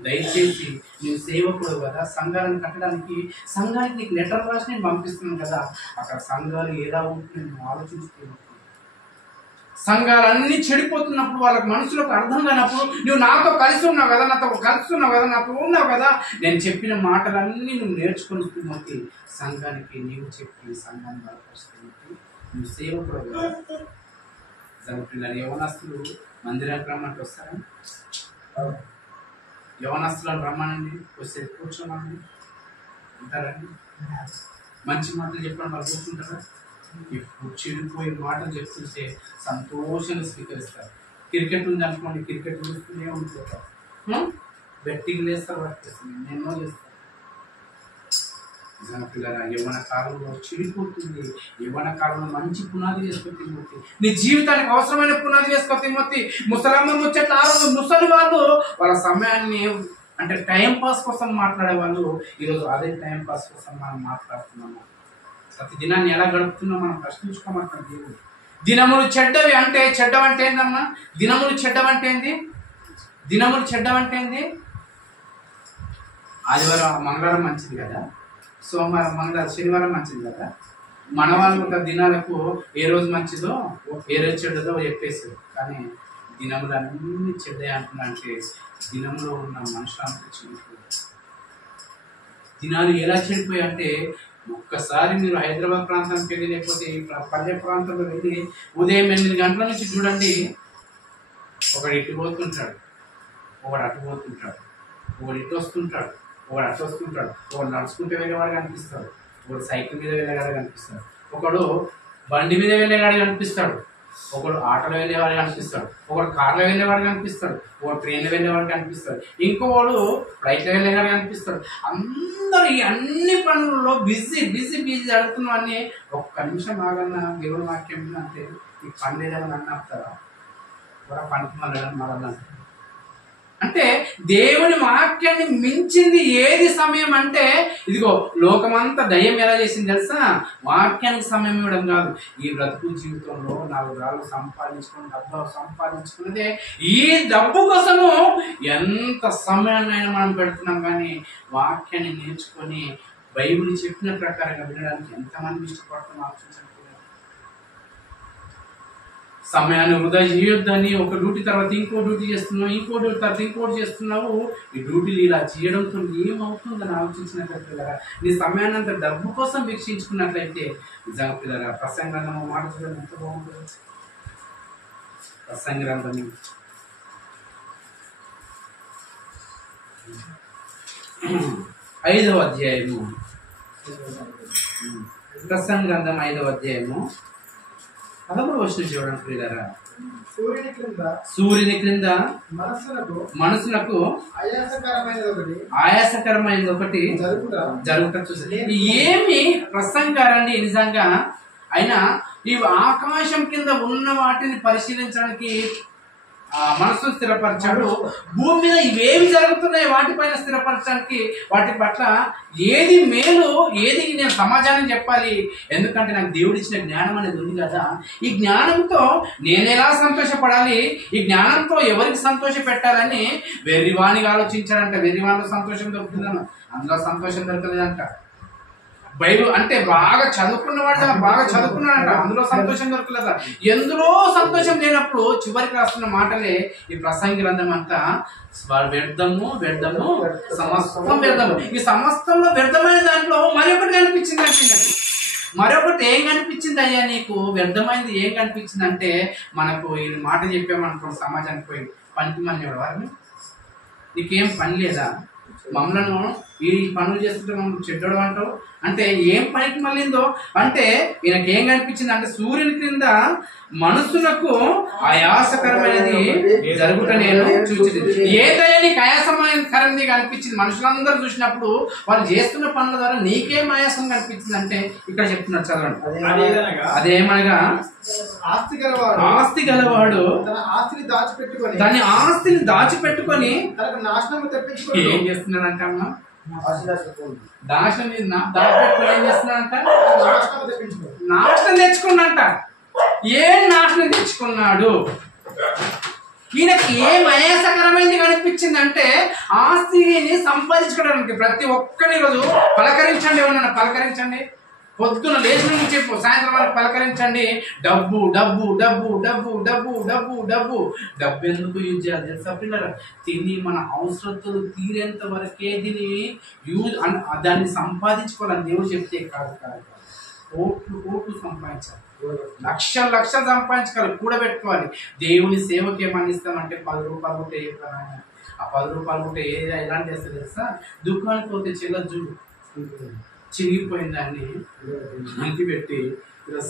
దయచేసి నువ్వు సేవకుడు కదా, సంఘాలను కట్టడానికి సంఘానికి నీకు లెటర్ రాసి నేను పంపిస్తున్నాను కదా, అక్కడ సంఘాలు ఎలా ఉంటుందని నువ్వు ఆలోచిస్తున్నావు. సంఘాలన్నీ చెడిపోతున్నప్పుడు, వాళ్ళకి మనసులకు అర్థం కానప్పుడు, నువ్వు నాతో కలిసి ఉన్నావు కదా, నాతో కలుస్తున్నావు కదా, నాతో ఉన్నావు కదా, నేను చెప్పిన మాటలన్నీ నువ్వు నేర్చుకుని తిమోతి, సంఘానికి నీవు చెప్పి సంఘాన్ని బలపరుస్తున్నట్టు నువ్వు సేవకుడు కదా. పిల్లలు యవనస్తులు మందిరానికి రమ్మంటే వస్తారా? యవనస్తులను రమ్మనండి, వస్తే కూర్చోమండి ఉంటారండి. మంచి మాటలు చెప్పడం వాళ్ళు కూర్చుంటారా? ఇప్పుడు చెడిపోయే మాటలు చెప్తుంటే సంతోషంగా స్వీకరిస్తారు. క్రికెట్ ఉంది అనుకోండి, క్రికెట్ చూస్తూనే ఉండిపోతారు, బెట్టింగ్ వేస్తారు, పట్టేస్తుంది, ఎన్నో చేస్తారు. పిల్లరా, యవ్వన కాలంలో చెడిపోతుంది. యవ్వన కాలంలో మంచి పునాది వేసుకో తిమోతి, నీ జీవితానికి అవసరమైన పునాది వేసుకో తిమోతి. ముసలమ్మ ముచ్చట్లు ఆ రోజు ముసలి వాళ్ళు వాళ్ళ సమయాన్ని అంటే టైం పాస్ కోసం మాట్లాడే వాళ్ళు ఈరోజు అదే టైం పాస్ కోసం మనం మాట్లాడుతున్నాము. ప్రతి దినాన్ని ఎలా గడుపుతున్నాం మనం ప్రశ్నించుకోమంటాం దేవుడు. దినములు చెడ్డవి అంటే చెడ్డవంటే ఏందమ్మా? దినములు చెడ్డవంటే ఏంది? దినములు చెడ్డవంటే ఏంది? ఆదివారం మంగళవారం మంచిది కదా, సోమవారం మంగళవారం శనివారం మంచిది కదా. మన వాళ్ళు ఒక దినాలకు ఏ రోజు మంచిదో ఏ రోజు చెడ్డదో చెప్పేసారు. కానీ దినములు అన్ని చెడ్డే అంటున్నా అంటే దినంలో ఉన్న మనుషులంతా చెడిపోయారు. దినాలు ఎలా చెడిపోయాయి అంటే ఒక్కసారి మీరు హైదరాబాద్ ప్రాంతానికి వెళ్ళి లేకపోతే పల్లె ప్రాంతంలో వెళ్ళి ఉదయం 8 గంటల నుంచి చూడండి, ఒకడు ఇటు పోతుంటాడు, ఒకడు అటు పోతుంటాడు, ఒకడు ఇటు వస్తుంటాడు, ఒకడు అటు వస్తుంటాడు, ఒకడు నడుచుకుంటూ వెళ్ళేవాడు కనిపిస్తాడు, ఒకడు సైకిల్ మీద వెళ్ళేవాడు కనిపిస్తాడు, ఒకడు బండి మీద వెళ్ళేవాడు కనిపిస్తాడు, ఒకడు ఆటోలో వెళ్ళేవాడు కనిపిస్తాడు, ఒకడు కార్లో వెళ్ళేవాడు కనిపిస్తాడు, ఒకడు ట్రైన్లో వెళ్ళేవాడు కనిపిస్తాడు, ఇంకోవాడు ఫ్లైట్లో వెళ్ళేవాడు కనిపిస్తాడు. అందరూ ఈ అన్ని పనుల్లో బిజీ బిజీ బిజీ జరుగుతున్నవన్నీ ఒక్క నిమిషం ఆగన్నా దేవుడు వాక్యం అంటే ఈ పని లేదని నన్ను ఆపుతారా? కూడా పనికి మళ్ళీ అంటే దేవుని వాక్యాన్ని మించింది ఏది సమయం అంటే ఇదిగో లోకమంతా దయ్యం ఎలా చేసింది తెలుసా? వాక్యానికి సమయం ఇవ్వడం కాదు. ఈ బ్రతుకు జీవితంలో 4 రాళ్ళు సంపాదించుకుని డబ్బు సంపాదించుకున్నదే ఈ డబ్బు కోసము ఎంత సమయాన్నైనా మనం పెడుతున్నాం. కానీ వాక్యాన్ని నేర్చుకొని బైబిల్ చెప్పిన ప్రకారంగా వినడానికి ఎంతమంది ఇష్టపడుతున్నాం ఆలోచించండి. సమయాన్ని వృధా చేయొద్దని ఒక డ్యూటీ తర్వాత ఇంకో డ్యూటీ చేస్తున్నావు, ఇంకో డ్యూటీ తర్వాత ఇంకోటి చేస్తున్నావు. ఈ డ్యూటీలు ఇలా చేయడంతో ఏమవుతుందని ఆలోచించినట్లయితే కదా, నీ సమయాన్ని అంత డబ్బు కోసం వీక్షించుకున్నట్లయితే నిజంగా పిల్లరా ప్రసంగ గ్రంథం మాట చూడండి ఎంత బాగుంటుంది. ప్రసంగ గ్రంథం 5వ అధ్యాయము, ప్రసంగ గ్రంథం 5వ అధ్యాయము 13వ వచనం చూడండి ప్రియులారా. సూర్యుని క్రింద మనసునకు ఆయాసకరమైనది ఒకటి జరుగుట చూసి ఏమి ప్రసంగారండి నిజంగా. అయినా ఈ ఆకాశం కింద ఉన్న వాటిని పరిశీలించడానికి మనసును స్థిరపరచాడు. భూమి మీద ఇవేమి జరుగుతున్నాయి వాటిపైన స్థిరపరచడానికి, వాటి పట్ల ఏది మేలు ఏది నేను సమాజానికి చెప్పాలి. ఎందుకంటే నాకు దేవుడు ఇచ్చిన జ్ఞానం అనేది ఉంది కదా, ఈ జ్ఞానంతో నేను ఎలా సంతోషపడాలి, ఈ జ్ఞానంతో ఎవరికి సంతోష పెట్టాలని వెర్రివాణిగా ఆలోచించాడంట. వెర్రివాణిలో సంతోషం దొరుకుతుందన్న, అందులో సంతోషం దొరకలేదంట. బైబిల్ అంటే బాగా చదువుకున్నవాడు బాగా చదువుకున్నాడంట, అందులో సంతోషం దొరకలేదా. ఎందులో సంతోషం లేనప్పుడు చివరికి రాస్తున్న మాటలే ఈ ప్రసంగి గ్రంథం అంతా వ్యర్థము వ్యర్థము సమస్తం వ్యర్థము. ఈ సమస్తంలో వ్యర్థమైన దాంట్లో మరొకటి కనిపించింది అంటే, మరొకటి ఏం కనిపించింది అయ్యా నీకు? వ్యర్థమైంది ఏం కనిపించింది అంటే, మనకు ఈ మాట చెప్పామనుకో సమాజానికి పోయి పనికి మళ్ళీ వారిని నీకేం పని లేదా, మమ్మలను ఈ పనులు చేస్తుంటే మనం చెడ్డడు అంటావు అంటే ఏం పనికి మళ్ళీందో అంటే ఈయనకి ఏం కనిపించింది అంటే, సూర్యుని క్రింద మనసునకు ఆయాసకరమైనది జరుగుట నేను చూసింది. ఏదైనా నీకు ఆయాసకరంది కనిపించింది. మనుషులందరూ చూసినప్పుడు వాళ్ళు చేస్తున్న పనుల ద్వారా నీకేం ఆయాసం కనిపించింది అంటే ఇక్కడ చెప్తున్నారు చదవండి. అదేమనగా ఆస్తి గలవాడు దాని ఆస్తిని దాచిపెట్టుకొని ఏం చేస్తున్నాడంట అమ్మా? దాచిపెట్టుకొని ఏం చేస్తున్నాడంట? నాశనం తెచ్చుకున్నంట. ఏం నాశనం తెచ్చుకున్నాడు? ఈయనకి ఏం ఆయాసకరమైనది కనిపించింది అంటే, ఆస్తిని సంపాదించుకోవడానికి ప్రతి ఒక్కరిని రోజు పలకరించండి, ఏమన్నా పలకరించండి. పొద్దున లేచిన నుంచి చెప్పు, సాయంత్రం వరకు పలకరించండి. డబ్బు డబ్బు డబ్బు డబ్బు డబ్బు డబ్బు డబ్బు డబ్బు ఎందుకు యూజ్ చేయాలి తెలుసా పిల్లలు? తిని మన అవసరతలు తీరేంత వరకే దీన్ని దాన్ని సంపాదించుకోవాలని దేవుడు చెప్తే కాదు కాదు. కోట్లు కోట్లు సంపాదించాలి, లక్షలు లక్షలు సంపాదించుకోవాలి, కూడబెట్టుకోవాలి. దేవుని సేవకి ఏమని ఇస్తామంటే 10 రూపాయలు ఉంటే ఆ 10 రూపాయలు ఉంటే ఎలాంటి వేస్తే తెలుసా? దుకాణానికి పోతే చూడు చిరిగిపోయిన దాన్ని అంకి పెట్టి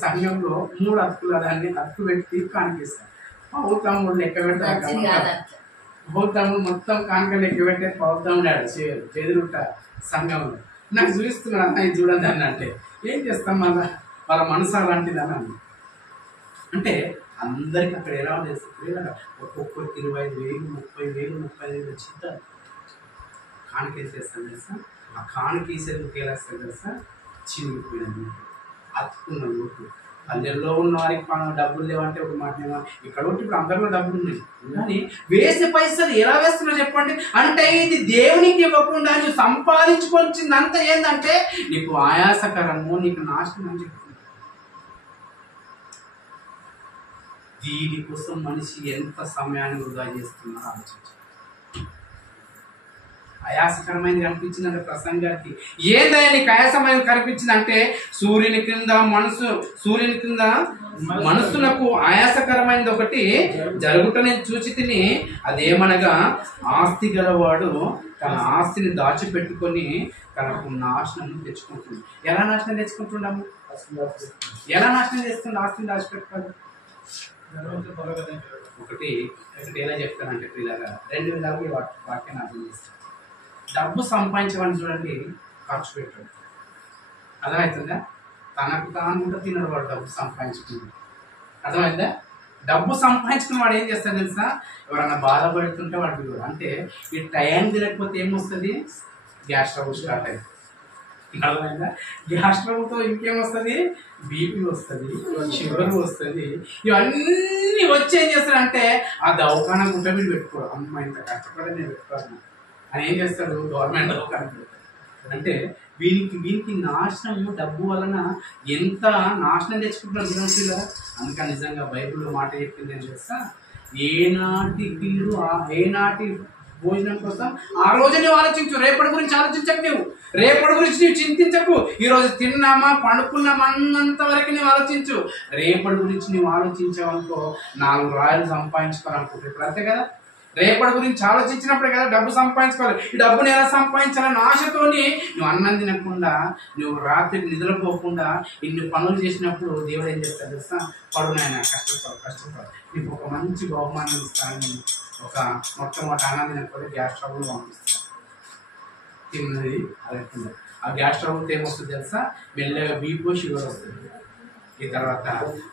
సంఘంలో 3 అతుకుల దాన్ని అతుకు పెట్టి కానిపిస్తాను. పౌతమ్ముడు లెక్క పెట్టాడు, పౌతమ్ముడు మొత్తం కానుక లెక్క పెట్టే పౌతమ్ముడాడు చేదురుంట సంఘంలో. నాకు చూపిస్తున్నాడు అన్న ఇది చూడండి అన్న. అంటే ఏం చేస్తాం మళ్ళా, వాళ్ళ మనసు అలాంటిది అని. అంటే అందరికి అక్కడ ఎలా చేస్తుంది, ఒక్కొక్కరికి 25,000 30,000 35,000 వచ్చిందా కానుకేసేస్తాను తెలుసా? ఆ కానుకేసేందుకు ఎలా వస్తుంది తెలుసా? చినిగిపోయిన నోటు, అతుకున్న నోటు. పల్లెల్లో ఉన్న వారికి డబ్బులు లేవంటే ఒక మాట, ఇక్కడ ఇప్పుడు అందరిలో డబ్బులు ఉన్నాయి కానీ వేసే పైసలు ఎలా వేస్తున్నావు చెప్పండి? అంటే ఇది దేవునికి ఇవ్వకుండా నువ్వు సంపాదించుకొచ్చిందంతా ఏంటంటే నీకు ఆయాసకరము, నీకు నాశనం అని చెప్తుంది. దీనికోసం మనిషి ఎంత సమయాన్ని వృధా చేస్తున్నారో ఆలోచించాలి. ఆయాసకరమైనది కనిపించిందంటే ప్రసంగానికి ఏదైనా నీకు ఆయాసమైనది కనిపించిందంటే సూర్యుని కింద మనసులకు ఆయాసకరమైనది ఒకటి జరుగుటని చూచి తిని, అదేమనగా ఆస్తి గలవాడు తన ఆస్తిని దాచిపెట్టుకొని తనకు నాశనం తెచ్చుకుంటుంది. ఎలా నాశనం తెచ్చుకుంటున్నాము? ఎలా నాశనం చేస్తుంది? ఆస్తిని దాచిపెట్టుకోవాలి. ఒకటి ఎలా చెప్తానంటే పిల్లగా 2 విధాలుగా వాక్యాన్ని అర్థం చేస్తాను. డబ్బు సంపాదించమని చూడండి, ఖర్చు పెట్టాడు, అర్థమవుతుందా? తనకు తాను కూడా తినడు వాడు డబ్బు సంపాదించుకున్నాడు, అర్థమైందా? డబ్బు సంపాదించుకున్న వాడు ఏం చేస్తాడు తెలుసా? ఎవరన్నా బాధపడుతుంటే వాడు అంటే ఈ టైం తినకపోతే ఏమొస్తుంది? గ్యాస్ ట్రబుల్ స్టార్ట్ అయింది, అర్థమైందా? గ్యాస్ ట్రబుల్తో ఇంకేమొస్తుంది? బీపీ వస్తుంది, షుగర్ వస్తుంది. ఇవన్నీ వచ్చి ఏం చేస్తాడంటే ఆ దవాఖానా గుంట మీరు పెట్టుకోరు. అమ్మ ఇంత కష్టపడి నేను పెట్టుకోవాలి అని ఏం చేస్తాడు? గవర్నమెంట్ దవాఖానా పెడతాడు. అంటే వీనికి నాశనం డబ్బు వలన ఎంత నాశనం తెచ్చుకుంటారు కదా. అందుకని నిజంగా బైబిల్లో మాట చెప్పింది ఏం చేస్తా, ఏనాటి భోజనం కోసం ఆ రోజు నువ్వు ఆలోచించు, రేపటి గురించి ఆలోచించకు. నువ్వు రేపటి గురించి నువ్వు చింతించకు. ఈరోజు తిన్నామా పండుకున్నామా అన్నంత వరకు నువ్వు ఆలోచించు. రేపటి గురించి నువ్వు ఆలోచించావనుకో 4 రాయలు సంపాదించుకోవాలనుకుంటే ఇప్పుడు అంతే కదా. రేపటి గురించి ఆలోచించినప్పుడే కదా డబ్బు సంపాదించుకోవాలి. ఈ డబ్బుని ఎలా సంపాదించాలని ఆశతోని నువ్వు అన్నం తినకుండా, నువ్వు రాత్రికి నిద్రపోకుండా ఇన్ని పనులు చేసినప్పుడు దేవుడు ఏం చేస్తాడు తెలుసా? పడునాయన కష్టపడు నీకు ఒక మంచి బహుమానం ఇస్తాను, ఒక మొట్టమొదటి అన్నం తినకపోతే గ్యాస్ ట్రబుల్ పంపిస్తాను. తిన్నది అదే ఆ గ్యాస్ ట్రబుల్తో ఏమొస్తుంది తెలుసా? మెల్లగా బీపీ షుగర్ వస్తుంది. ఈ తర్వాత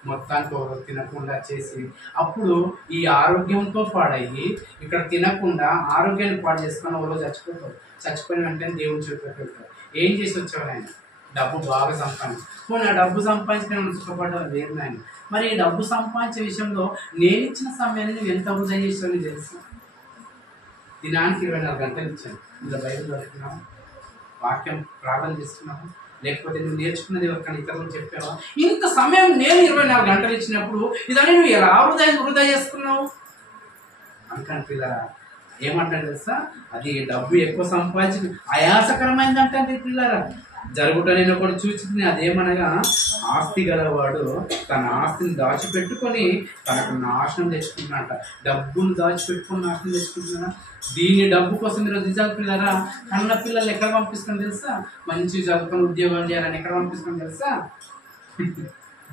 మొత్తానికి తినకుండా చేసి అప్పుడు ఈ ఆరోగ్యంతో పాడయ్యి ఇక్కడ తినకుండా ఆరోగ్యాన్ని పాడు చేసుకుని ఒకరోజు చచ్చిపోతావు. చచ్చిపోయిన వెంటనే దేవుని చూపులకు వెళ్తావు. ఏం చేసి వచ్చావు ఆయన? డబ్బు బాగా సంపాదించు. పోనీ ఆ డబ్బు సంపాదించుకుని సుఖపడ్డావు లేదు నాయన. మరి ఈ డబ్బు సంపాదించే విషయంలో నేను ఇచ్చిన సమయాన్ని నువ్వు ఎంత వృధా చేసావు తెలుసు? దినానికి 24 గంటలు ఇచ్చాను. ఇంత బైబిల్ చదువుతున్నావు, వాక్యం ప్రార్థన చేస్తున్నావు, లేకపోతే నువ్వు నేర్చుకున్నది ఎవరికైనా ఇతరులు చెప్పావా? ఇంత సమయం నేను 24 గంటలు ఇచ్చినప్పుడు ఇదని నువ్వు ఎలా వృధా చేసుకున్నావు? అందుకని పిల్లరా ఏమంటాడు తెలుసా? అది డబ్బు ఎక్కువ సంపాదించి ఆయాసకరమైందంటే పిల్లరా జరుగుట నేను ఒకటి చూసి, అదేమనగా ఆస్తి గలవాడు తన ఆస్తిని దాచిపెట్టుకొని తనకు నాశనం తెచ్చుకుంటున్నట. డబ్బును దాచిపెట్టుకొని నాశనం తెచ్చుకుంటున్నా. దీన్ని డబ్బు కోసం మీరు నిజాలు పిల్లరా కన్న పిల్లలు ఎక్కడ పంపిస్తాను తెలుసా? మంచి చదువుకొని ఉద్యోగం చేయాలని ఎక్కడ పంపిస్తాను తెలుసా?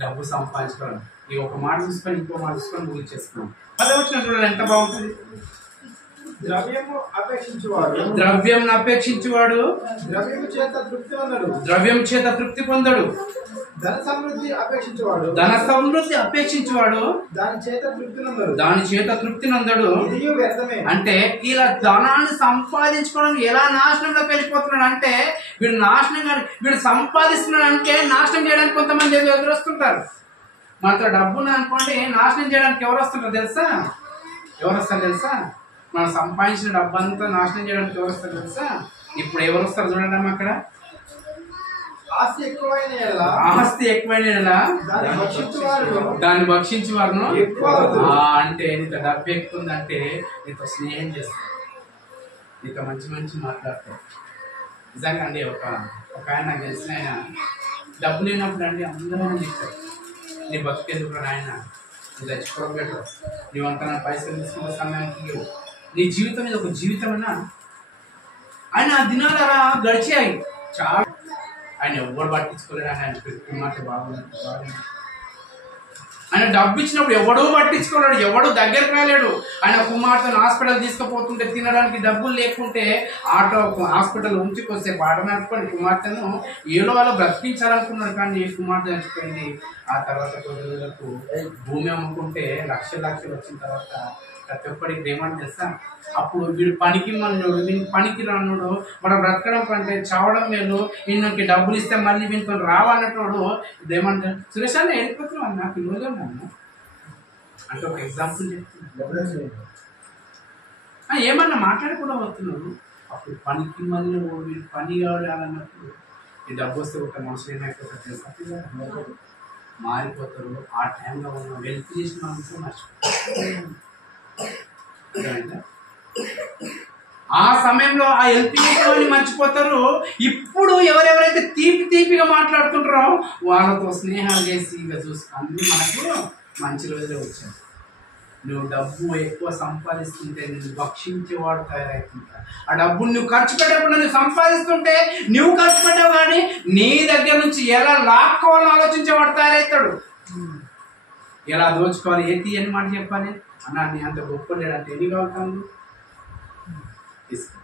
డబ్బు సంపాదించుకోవాలి. ఈ ఒక మాట చూసుకొని ఇంకో మాట చూసుకొని ముగించేస్తున్నాం. అదే వచ్చిన చూడండి ఎంత బాగుంటుంది. ద్రవ్యము అపేక్షించువాడు ద్రవ్యము చేత తృప్తి పొందడు. ధన సమృద్ధి అపేక్షించువాడు దాని చేత తృప్తి నందడు. అంటే ఇలా ధనాన్ని సంపాదించుకోవడం ఎలా నాశనంలోకి వెళ్ళిపోతున్నాడు అంటే వీడు నాశనం కానీ వీడు సంపాదిస్తున్నాడు అంటే నాశనం చేయడానికి కొంతమంది ఎదురొస్తుంటారు. మాత్రం డబ్బును అనుకోండి నాశనం చేయడానికి ఎవరు వస్తుంటారు తెలుసా? మనం సంపాదించిన డబ్బంతా నాశనం చేయడానికి ఎవరు వస్తారు తెలుసా? ఇప్పుడు ఎవరు వస్తారు చూడండి అక్కడ ఆస్తి ఎక్కువైన యెడల దాన్ని భక్షించు వారును ఎక్కువ అంటే నీతో డబ్బు ఎక్కువ ఉందంటే నీతో స్నేహం చేస్తాడు, నీతో మంచి మంచి మాట్లాడతాడు. నిజంగా అండి ఒక ఆయన నాకు తెలిసిన ఆయన డబ్బు లేనప్పుడు అండి అందరూ ఇచ్చారు. నీ బతుకెందుకు ఆయన, నీ చచ్చిపోబెట్టు, నీవంతా నా పైసలు తీసుకున్న సమయానికి లేవు, నీ జీవితం మీద ఒక జీవితం అన్నా ఆయన ఆ దినాలు అలా గడిచాయి. చాలా ఆయన ఎవరు పట్టించుకోలేడు. ఆయన పెట్టుకున్న మాట బాగుంది. ఆయన డబ్బు ఇచ్చినప్పుడు ఎవడూ పట్టించుకోలేడు, ఎవడు దగ్గరకు రాలేడు. ఆయన కుమార్తెను హాస్పిటల్ తీసుకుపోతుంటే తినడానికి డబ్బులు లేకుంటే ఆటో హాస్పిటల్ ఉంచుకొస్తే పాట నడుపుకొని కుమార్తెను ఏదో వాళ్ళు బ్రతికించాలనుకున్నాడు. కానీ కుమార్తె చచ్చిపోయింది. ఆ తర్వాత కొద్ది రోజులకు భూమి అమ్ముకుంటే లక్షలు వచ్చిన తర్వాత ప్రతి ఒక్కడికి ఏమని తెలుసా, అప్పుడు వీడు పనికి మళ్ళీ వీడికి పనికి రానుడు, మనం బ్రతకడం కంటే చావడం లేదు, వీళ్ళకి డబ్బులు ఇస్తే మళ్ళీ వీళ్ళతో రావాలన్నట్టు ఇదేమంటారు, సురేష్ అన్న వెళ్ళిపోతున్నాం అన్న పిల్లలు నన్ను అంటే ఒక ఎగ్జాంపుల్ చెప్తున్నాను. ఏమన్నా మాట్లాడకుండా వస్తున్నారు. అప్పుడు పనికి మళ్ళీ వీళ్ళు పని కావాలన్నప్పుడు ఈ డబ్బు వస్తే ఒక మనుషులు ఏమైపోతారు తెలుసా, మారిపోతారు. ఆ టైంలో ఉన్న వెల్త్ చేసిన మనసు మర్చిపోతారు. ఆ సమయంలో ఆ ఎల్పీని మర్చిపోతారు. ఇప్పుడు ఎవరెవరైతే తీపిగా మాట్లాడుతుంటారో వాళ్ళతో స్నేహాలు చేసి ఇక చూసి అన్ని మనకు మంచి రోజులే వచ్చాయి. నువ్వు డబ్బు ఎక్కువ సంపాదిస్తుంటే నువ్వు భక్షించేవాడు తయారవుతుంటావు. ఆ డబ్బును నువ్వు ఖర్చు పెట్టేప్పుడు నువ్వు సంపాదిస్తుంటే నువ్వు ఖర్చు పెట్టావు, కానీ నీ దగ్గర నుంచి ఎలా లాక్కోవాలని ఆలోచించేవాడు తయారవుతాడు. ఎలా దోచుకోవాలి, ఏది అని మాట చెప్పాలి అన్న, నీ అంత గొప్ప లేడంటే ఎన్ని కావుతాను ఇస్తా.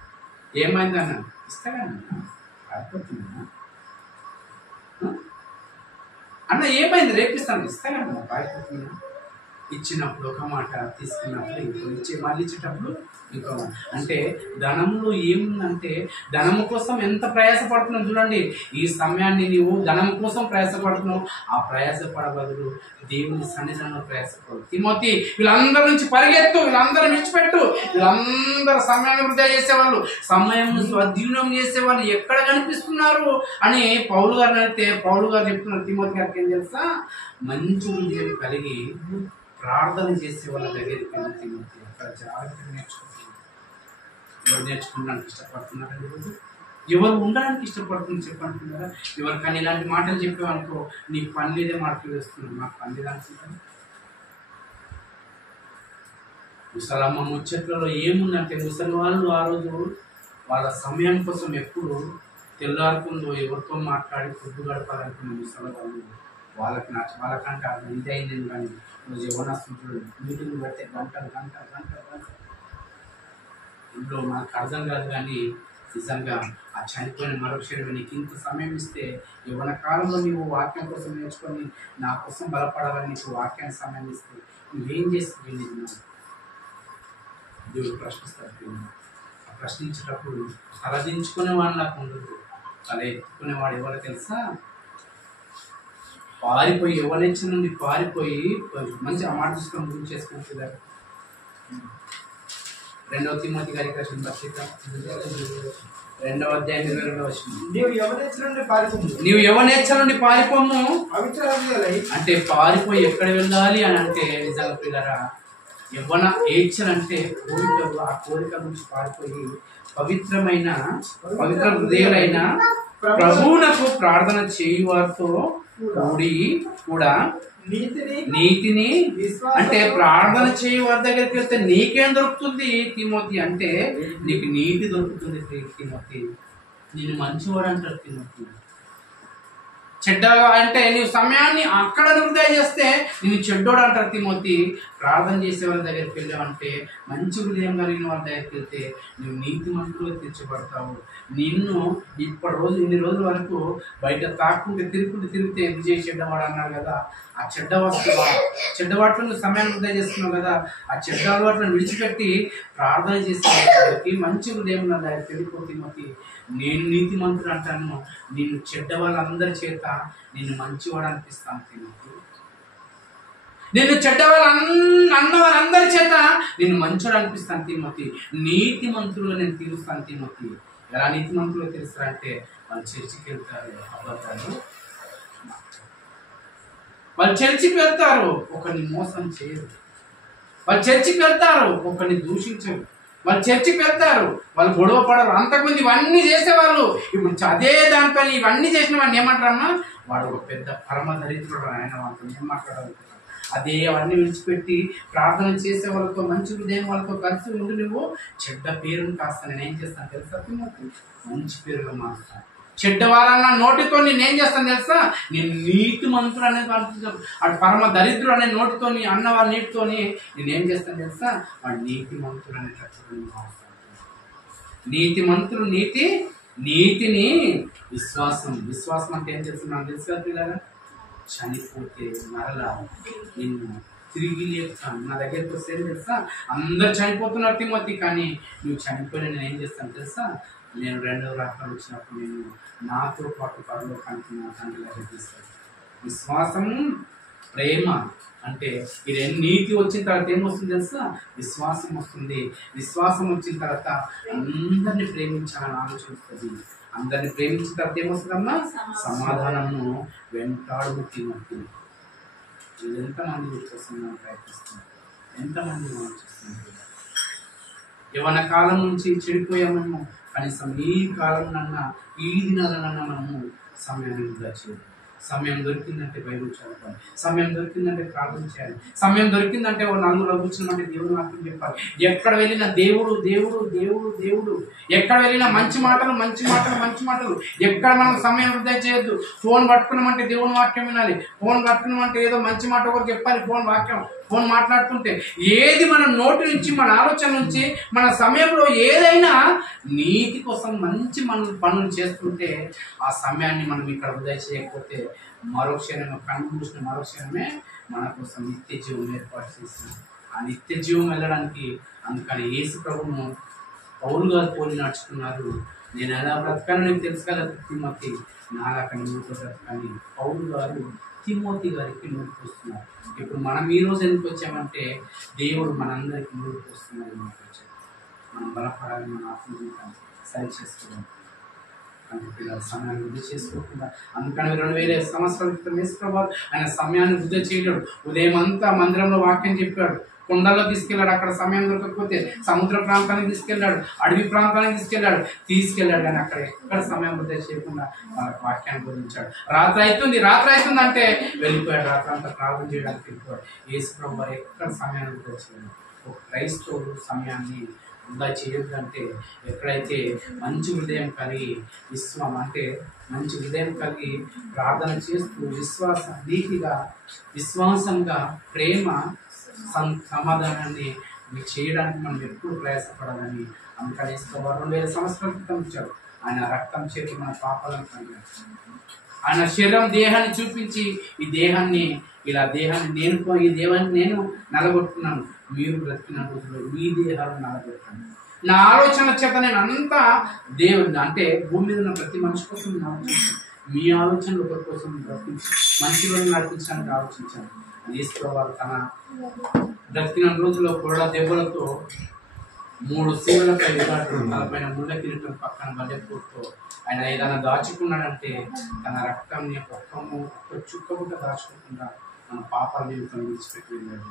ఏమైంది అన్న, ఇస్తాగా అయిపోతుందా అన్న, ఏమైంది రేపిస్తాను, ఇస్తాగా అయిపోతుందా. ఇచ్చినప్పుడు ఒక మాట, తీసుకున్నప్పుడు ఇంకో మళ్ళీ ఇచ్చేటప్పుడు ఇంకో మాట. అంటే ధనంలో ఏముందంటే ధనము కోసం ఎంత ప్రయాసపడుతున్నావు చూడండి. ఈ సమయాన్ని నీవు ధనం కోసం ప్రయాసపడుతున్నావు, ఆ ప్రయాసపడబదులు దేవుని సన్నిధానంలో ప్రయాసపడు. తిమోతి వీళ్ళందరి నుంచి పరిగెత్తు, వీళ్ళందరూ విడిచిపెట్టు. వీళ్ళందరూ సమయాన్ని వృధా చేసేవాళ్ళు, సమయం స్వాధీనం చేసేవాళ్ళు ఎక్కడ కనిపిస్తున్నారు అని పౌలు గారిని అయితే పౌలు గారు చెప్తున్నారు తిమోతి గారికి. ఏం తెలుసా, మంచి హృదయం కలిగి ప్రార్థన చేసే వాళ్ళ దగ్గరికి తిమోతి అక్కడ జాగ్రత్తగా నేర్చుకుంటున్నారు. ఎవరు నేర్చుకోవడానికి ఇష్టపడుతున్నారండి ఈరోజు? ఎవరు ఉండడానికి ఇష్టపడుతుంది చెప్పంటున్నారా? ఎవరు కానీ ఇలాంటి మాటలు చెప్పేవనుకో నీకు పని లేదే మార్కులు వేస్తున్నావు, నాకు పని లేదనుకుంటాను. ముసలమ్మ ముచ్చట్లలో ఏముందంటే ముసలి వాళ్ళు ఆ రోజు వాళ్ళ సమయం కోసం ఎప్పుడు తెల్లారుకుందో ఎవరితో మాట్లాడి పొద్దు గడపాలనుకున్న ముసలి వాళ్ళు వాళ్ళకంటే అది ఇదైంది. కానీ రోజు యవనస్తులు మీటింగ్ పెడితే గంటలు ఇంట్లో నాకు అర్థం కాదు. కానీ నిజంగా ఆ చనిపోయిన మరుక్షణం నీకు ఇంత సమయం ఇస్తే యవన కాలంలో నీవు వాక్యం కోసం నేర్చుకొని నా కోసం బలపడాలని నీకు వాక్యాన్ని సమయం ఇస్తే నువ్వేం చేస్తుంది? దేవుడు ప్రశ్నిస్తాడు. ఆ ప్రశ్నించేటప్పుడు తలదించుకునేవాడు నాకు ఉండదు, తల ఎత్తుకునేవాడు ఎవరో తెలుసా? పారిపోయి ఎవరెచ్చ నుండి పారిపోయి మంచి ఆ మాట తీసుకొని గుర్తు చేసుకుంటున్నారు. 2వ తిమోతి గారికి రాసిన పత్రిక 2వ అధ్యాయం 22వ వచనం, నీవు యవ్వనేచ్ఛ నుండి పారిపోము. అంటే పారిపోయి ఎక్కడ వెళ్ళాలి అని అంటే నిజంగా పిల్లరా, యవ్వన ఏచ్ఛలంటే కోరికలు. ఆ కోరిక నుంచి పారిపోయి పవిత్ర హృదయులైన ప్రభువునకు ప్రార్థన చేయువారితో కూడి కూడా నీతిని అంటే ప్రార్థన చేయి వారి దగ్గరికి వెళ్తే నీకేం దొరుకుతుంది తిమోతి అంటే నీకు నీతి దొరుకుతుంది తిమోతి. నేను మంచివాడు అంటారు తిమోతి. చెడ్డగా అంటే నీవు సమయాన్ని అక్కడ వృధా చేస్తే నేను చెడ్డోడు అంటారు తిమోతి. ప్రార్థన చేసే వాళ్ళ దగ్గరికి వెళ్ళావంటే మంచి హృదయం కలిగిన వాళ్ళ దగ్గరికి వెళ్తే నువ్వు నీతి మంత్రులు తెచ్చబడతావు. నిన్ను ఇన్ని రోజుల వరకు బయట తాక్కుంటే తిరిగితే ఇది చేసి చెడ్డవాడు అన్నాడు కదా. ఆ చెడ్డవాట్లు నువ్వు సమయాన్ని వృధా చేస్తున్నావు కదా. ఆ చెడ్డ అలవాట్లను విడిచిపెట్టి ప్రార్థన చేసే వాళ్ళకి మంచి హృదయం నా దగ్గరికి వెళ్ళిపోతే నేను నీతి మంత్రులు అంటాను. నిన్ను చెడ్డ వాళ్ళందరి చేత నిన్ను మంచివాడు అనిపిస్తాను తిమోతి. నిన్ను చెడ్డ అన్న వాళ్ళందరి చేత నిన్ను మంచివాడు అనిపిస్తాను తిమోతి. నీతి మంత్రులు నేను తీరుస్తాను తిమోతి. ఎలా నీతి మంత్రులు తెలుస్తారంటే వాళ్ళు చర్చికి వెళ్తారు, అబద్ధాలు వాళ్ళు చర్చికి వెళ్తారు, ఒకరిని మోసం చేయరు. వాళ్ళు చర్చికి వెళ్తారు, ఒకరిని దూషించరు. వాళ్ళు చర్చికి వెళ్తారు, వాళ్ళు గొడవ పడరు. అంతకుముందు ఇవన్నీ చేసేవాళ్ళు, ఇప్పుడు అదే దానిపైన ఇవన్నీ చేసిన వాడిని ఏమంటారమ్మా, వాడు ఒక పెద్ద పరమ దరిద్రుడు, ఆయన వాళ్ళతో ఏం మాట్లాడాలనుకుంటారు. అదే అవన్నీ విడిచిపెట్టి ప్రార్థన చేసే వాళ్ళతో, మంచి హృదయం వాళ్ళతో కలిసి ఉండి నువ్వు చెడ్డ పేరును కాస్త నేనేం చేస్తాను తెలుసా, మంచి పేరుగా మారుతాను. చెడ్డవారన్న నోటితో నేనేం చేస్తాను తెలుసా, నేను నీతి మంత్రులు అనేది అర్థం, అటు పరమ దరిద్రుడు అనే నోటితోని అన్న వాళ్ళ నీటితోని నేనేం చేస్తాను తెలుసా, వాడు నీతి మంత్రులు అనేటప్పుడు మారుతాను. నీతి మంత్రులు, నీతిని విశ్వాసం అంటే ఏం చేస్తున్నాను తెలుసా పిల్లగా, చనిపోతే మరలా నిన్ను తిరిగి లేపుతాను. నా దగ్గరికి వస్తే తెలుసా, అందరు చనిపోతున్నారు తిమ్మతి, కానీ నువ్వు చనిపోయిన నేను ఏం చేస్తాను తెలుసా, నేను రెండవ రాకడ వచ్చినప్పుడు నేను నాతో పాటు పరలోకానికి నా తండ్రి దగ్గర తీస్తాను. విశ్వాసము, ప్రేమ అంటే ఈ నీతి వచ్చిన తర్వాత ఏమొస్తుంది తెలుసా, విశ్వాసం వస్తుంది. విశ్వాసం వచ్చిన తర్వాత అందరిని ప్రేమించాలని ఆలోచన వస్తుంది. అందరిని ప్రేమించిన తర్వాత ఏమొస్తుందమ్మా, సమాధానము వెంటాడు తిమ్మతి. ఎంతమంది గుర్తొస్తున్నాం ప్రయత్నిస్తున్నారు, ఎంతమంది ఆలోచిస్తున్నారు. యవ్వన కాలం నుంచి చెడిపోయామేమో, కనీసం ఈ కాలంలో ఈ దినాలన్నా మనము సమయాన్ని వృధా చేయాలి. సమయం దొరికిందంటే బైబిల్ చదవాలి, సమయం దొరికిందంటే ప్రార్థన చేయాలి, సమయం దొరికిందంటే ఓ నలుగురు కూర్చున్నట్టే దేవుడు వాక్యం చెప్పాలి. ఎక్కడ వెళ్ళినా దేవుడు దేవుడు దేవుడు దేవుడు, ఎక్కడ వెళ్ళినా మంచి మాటలు మంచి మాటలు మంచి మాటలు. ఎక్కడ మనం సమయం వృధా చేయొద్దు. ఫోన్ పట్టుకున్నామంటే దేవుని వాక్యం వినాలి, ఫోన్ పట్టుకున్నామంటే ఏదో మంచి మాట ఒకరికి చెప్పాలి. ఫోన్ మాట్లాడుతుంటే ఏది మన నోటి నుంచి, మన ఆలోచన నుంచి, మన సమయంలో ఏదైనా నీతి కోసం మంచి పనులు చేస్తుంటే ఆ సమయాన్ని మనం ఇక్కడ వృధా చేయకపోతే కన్ను మూసిన మరుక్షణమే మన కోసం నిత్య జీవం ఏర్పాటు చేసింది. ఆ నిత్య జీవం వెళ్ళడానికి అందుకని యేసు ప్రభువును పౌలు గారు పోలి నడుచుకున్నారు. నేను ఎలా బ్రతకాలో నీకు తెలుసు కదా తిమ్మతి, నాలాక నీతో బ్రతకాలి. పౌలు గారు తిమ్మతి గారికి నూరుకు వస్తున్నారు. ఇప్పుడు మనం ఈ రోజు ఎందుకు వచ్చామంటే దేవుడు మనందరికీ నూరుకు వస్తున్నారు. మనం బలపడాలి, మన ఆత్మీయతను సరి చేసుకోవాలి. అంటే పిల్లల సమయాన్ని వృద్ధి చేసుకోకుండా, అందుకని 2000 సంవత్సరాల క్రితం యేసుప్రభువు ఆయన సమయాన్ని వృద్ధి చేయలేడు. ఉదయం అంతా మందిరంలో వాక్యం చెప్పాడు, కొండల్లో తీసుకెళ్ళాడు, అక్కడ సమయం దొరకకపోతే సముద్ర ప్రాంతానికి తీసుకెళ్ళాడు, అడవి ప్రాంతానికి తీసుకెళ్ళాడు కానీ అక్కడ ఎక్కడ సమయం వృద్ధి చేయకుండా వాళ్ళకి వాక్యాన్ని బోధించాడు. రాత్రి అవుతుంది అంటే వెళ్ళిపోయాడు, రాత్రి అంతా ప్రార్థన చేయడానికి వెళ్ళిపోయాడు. యేసుప్రభువు ఎక్కడ సమయాన్ని వృద్ధి చేయలేదు. ఒక క్రైస్తవుడు సమయాన్ని వృధా చేయొద్దంటే ఎక్కడైతే మంచి హృదయం కలిగి మంచి హృదయం కలిగి ప్రార్థన చేస్తూ నీతిగా విశ్వాసంగా ప్రేమ సమాధానాన్ని చేయడానికి మనం ఎప్పుడు ప్రయాసపడాలని అందుకని 2000 సంవత్సరాల క్రితం ఇచ్చాడు. ఆయన రక్తం చేతి మన పాపాలను కలిగాడు. ఆయన శరీరం దేహాన్ని చూపించి ఈ దేహాన్ని నేను నలగొట్టున్నాను, మీరు బ్రతికిన రోజుల్లో మీ దేహాలను నలగొట్టాను. నా ఆలోచన చేత నేను అంతా దేవుడు అంటే భూమి మీద ఉన్న ప్రతి మనిషి కోసం నేను ఆలోచించాను. మీ ఆలోచనలు ఒకరి కోసం బ్రతికించి మంచి రోజులు నడిపించడానికి ఆలోచించాను. యేసుప్రభువు తన బ్రతికిన రోజుల్లో కొరడ దెబ్బలతో 3 సీమలపై విరాటుడు, తలపైన ముళ్ళ కిరీటం, పక్కన బల్లెపోటుతో ఆయన ఏదైనా దాచుకున్నాడంటే తన రక్తాన్ని ఒక్క చుక్క కూడా దాచుకోకుండా మన పాపాల నిమిత్తం విడిచిపెట్టి వెళ్ళాడు.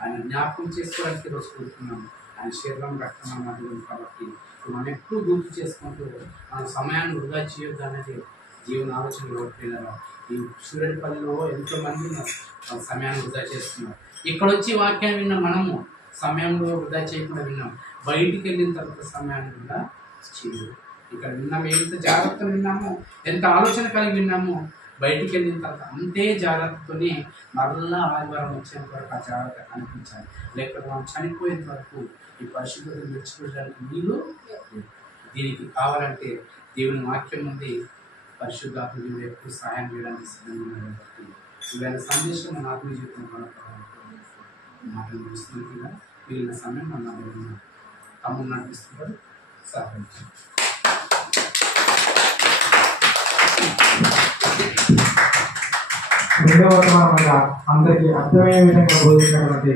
ఆయన జ్ఞాపకం చేసుకోవడానికి ఈరోజు కోరుతున్నాం. ఆయన శరీరం రక్తం మధ్య కాబట్టి మనం ఎప్పుడు గుర్తు చేసుకుంటూ మన సమయాన్ని వృధా చేయొద్దు అనేది జీవన ఆలోచన ఓడిపోయినారు. ఈ సూర్యపల్లిలో ఎంతో మంది సమయాన్ని వృధా చేస్తున్నారు. ఇక్కడ వచ్చి వాక్యాన్ని విన్న మనము సమయంలో వృధా చేయకుండా విన్నాం. బయటికి వెళ్ళిన తర్వాత సమయాన్ని వృధా చేయదు. ఇక్కడ విన్నాము, ఎంత జాగ్రత్తగా విన్నామో, ఎంత ఆలోచన కలిగి విన్నామో, బయటికి వెళ్ళిన తర్వాత అంతే జాగ్రత్తతోనే మరలా ఆదివారం వచ్చేంత వరకు ఆ జాగ్రత్త కనిపించాలి. లేకపోతే మనం చనిపోయేంత వరకు ఈ పరిశుభ్రతను విడిచిపెట్టడానికి వీలు. దీనికి కావాలంటే దేవుని వాక్యం ఉంది, పరిశుద్ధాత్మ దేవుడు ఎప్పుడు సహాయం చేయడానికి సిద్ధంగా ఉన్నాడు. కాబట్టి ఇవాళ సందేశం మన ఆత్మీయ జీవితం మాటలు ముగిస్తున్నట్టుగా మిగిలిన సమయం మన తమ్ముడు నడిపిస్తున్నారు. సహకరించారు. రెండవ వర్తమానం అందరికీ అర్థమయ్యే విధంగా బోధించినటువంటి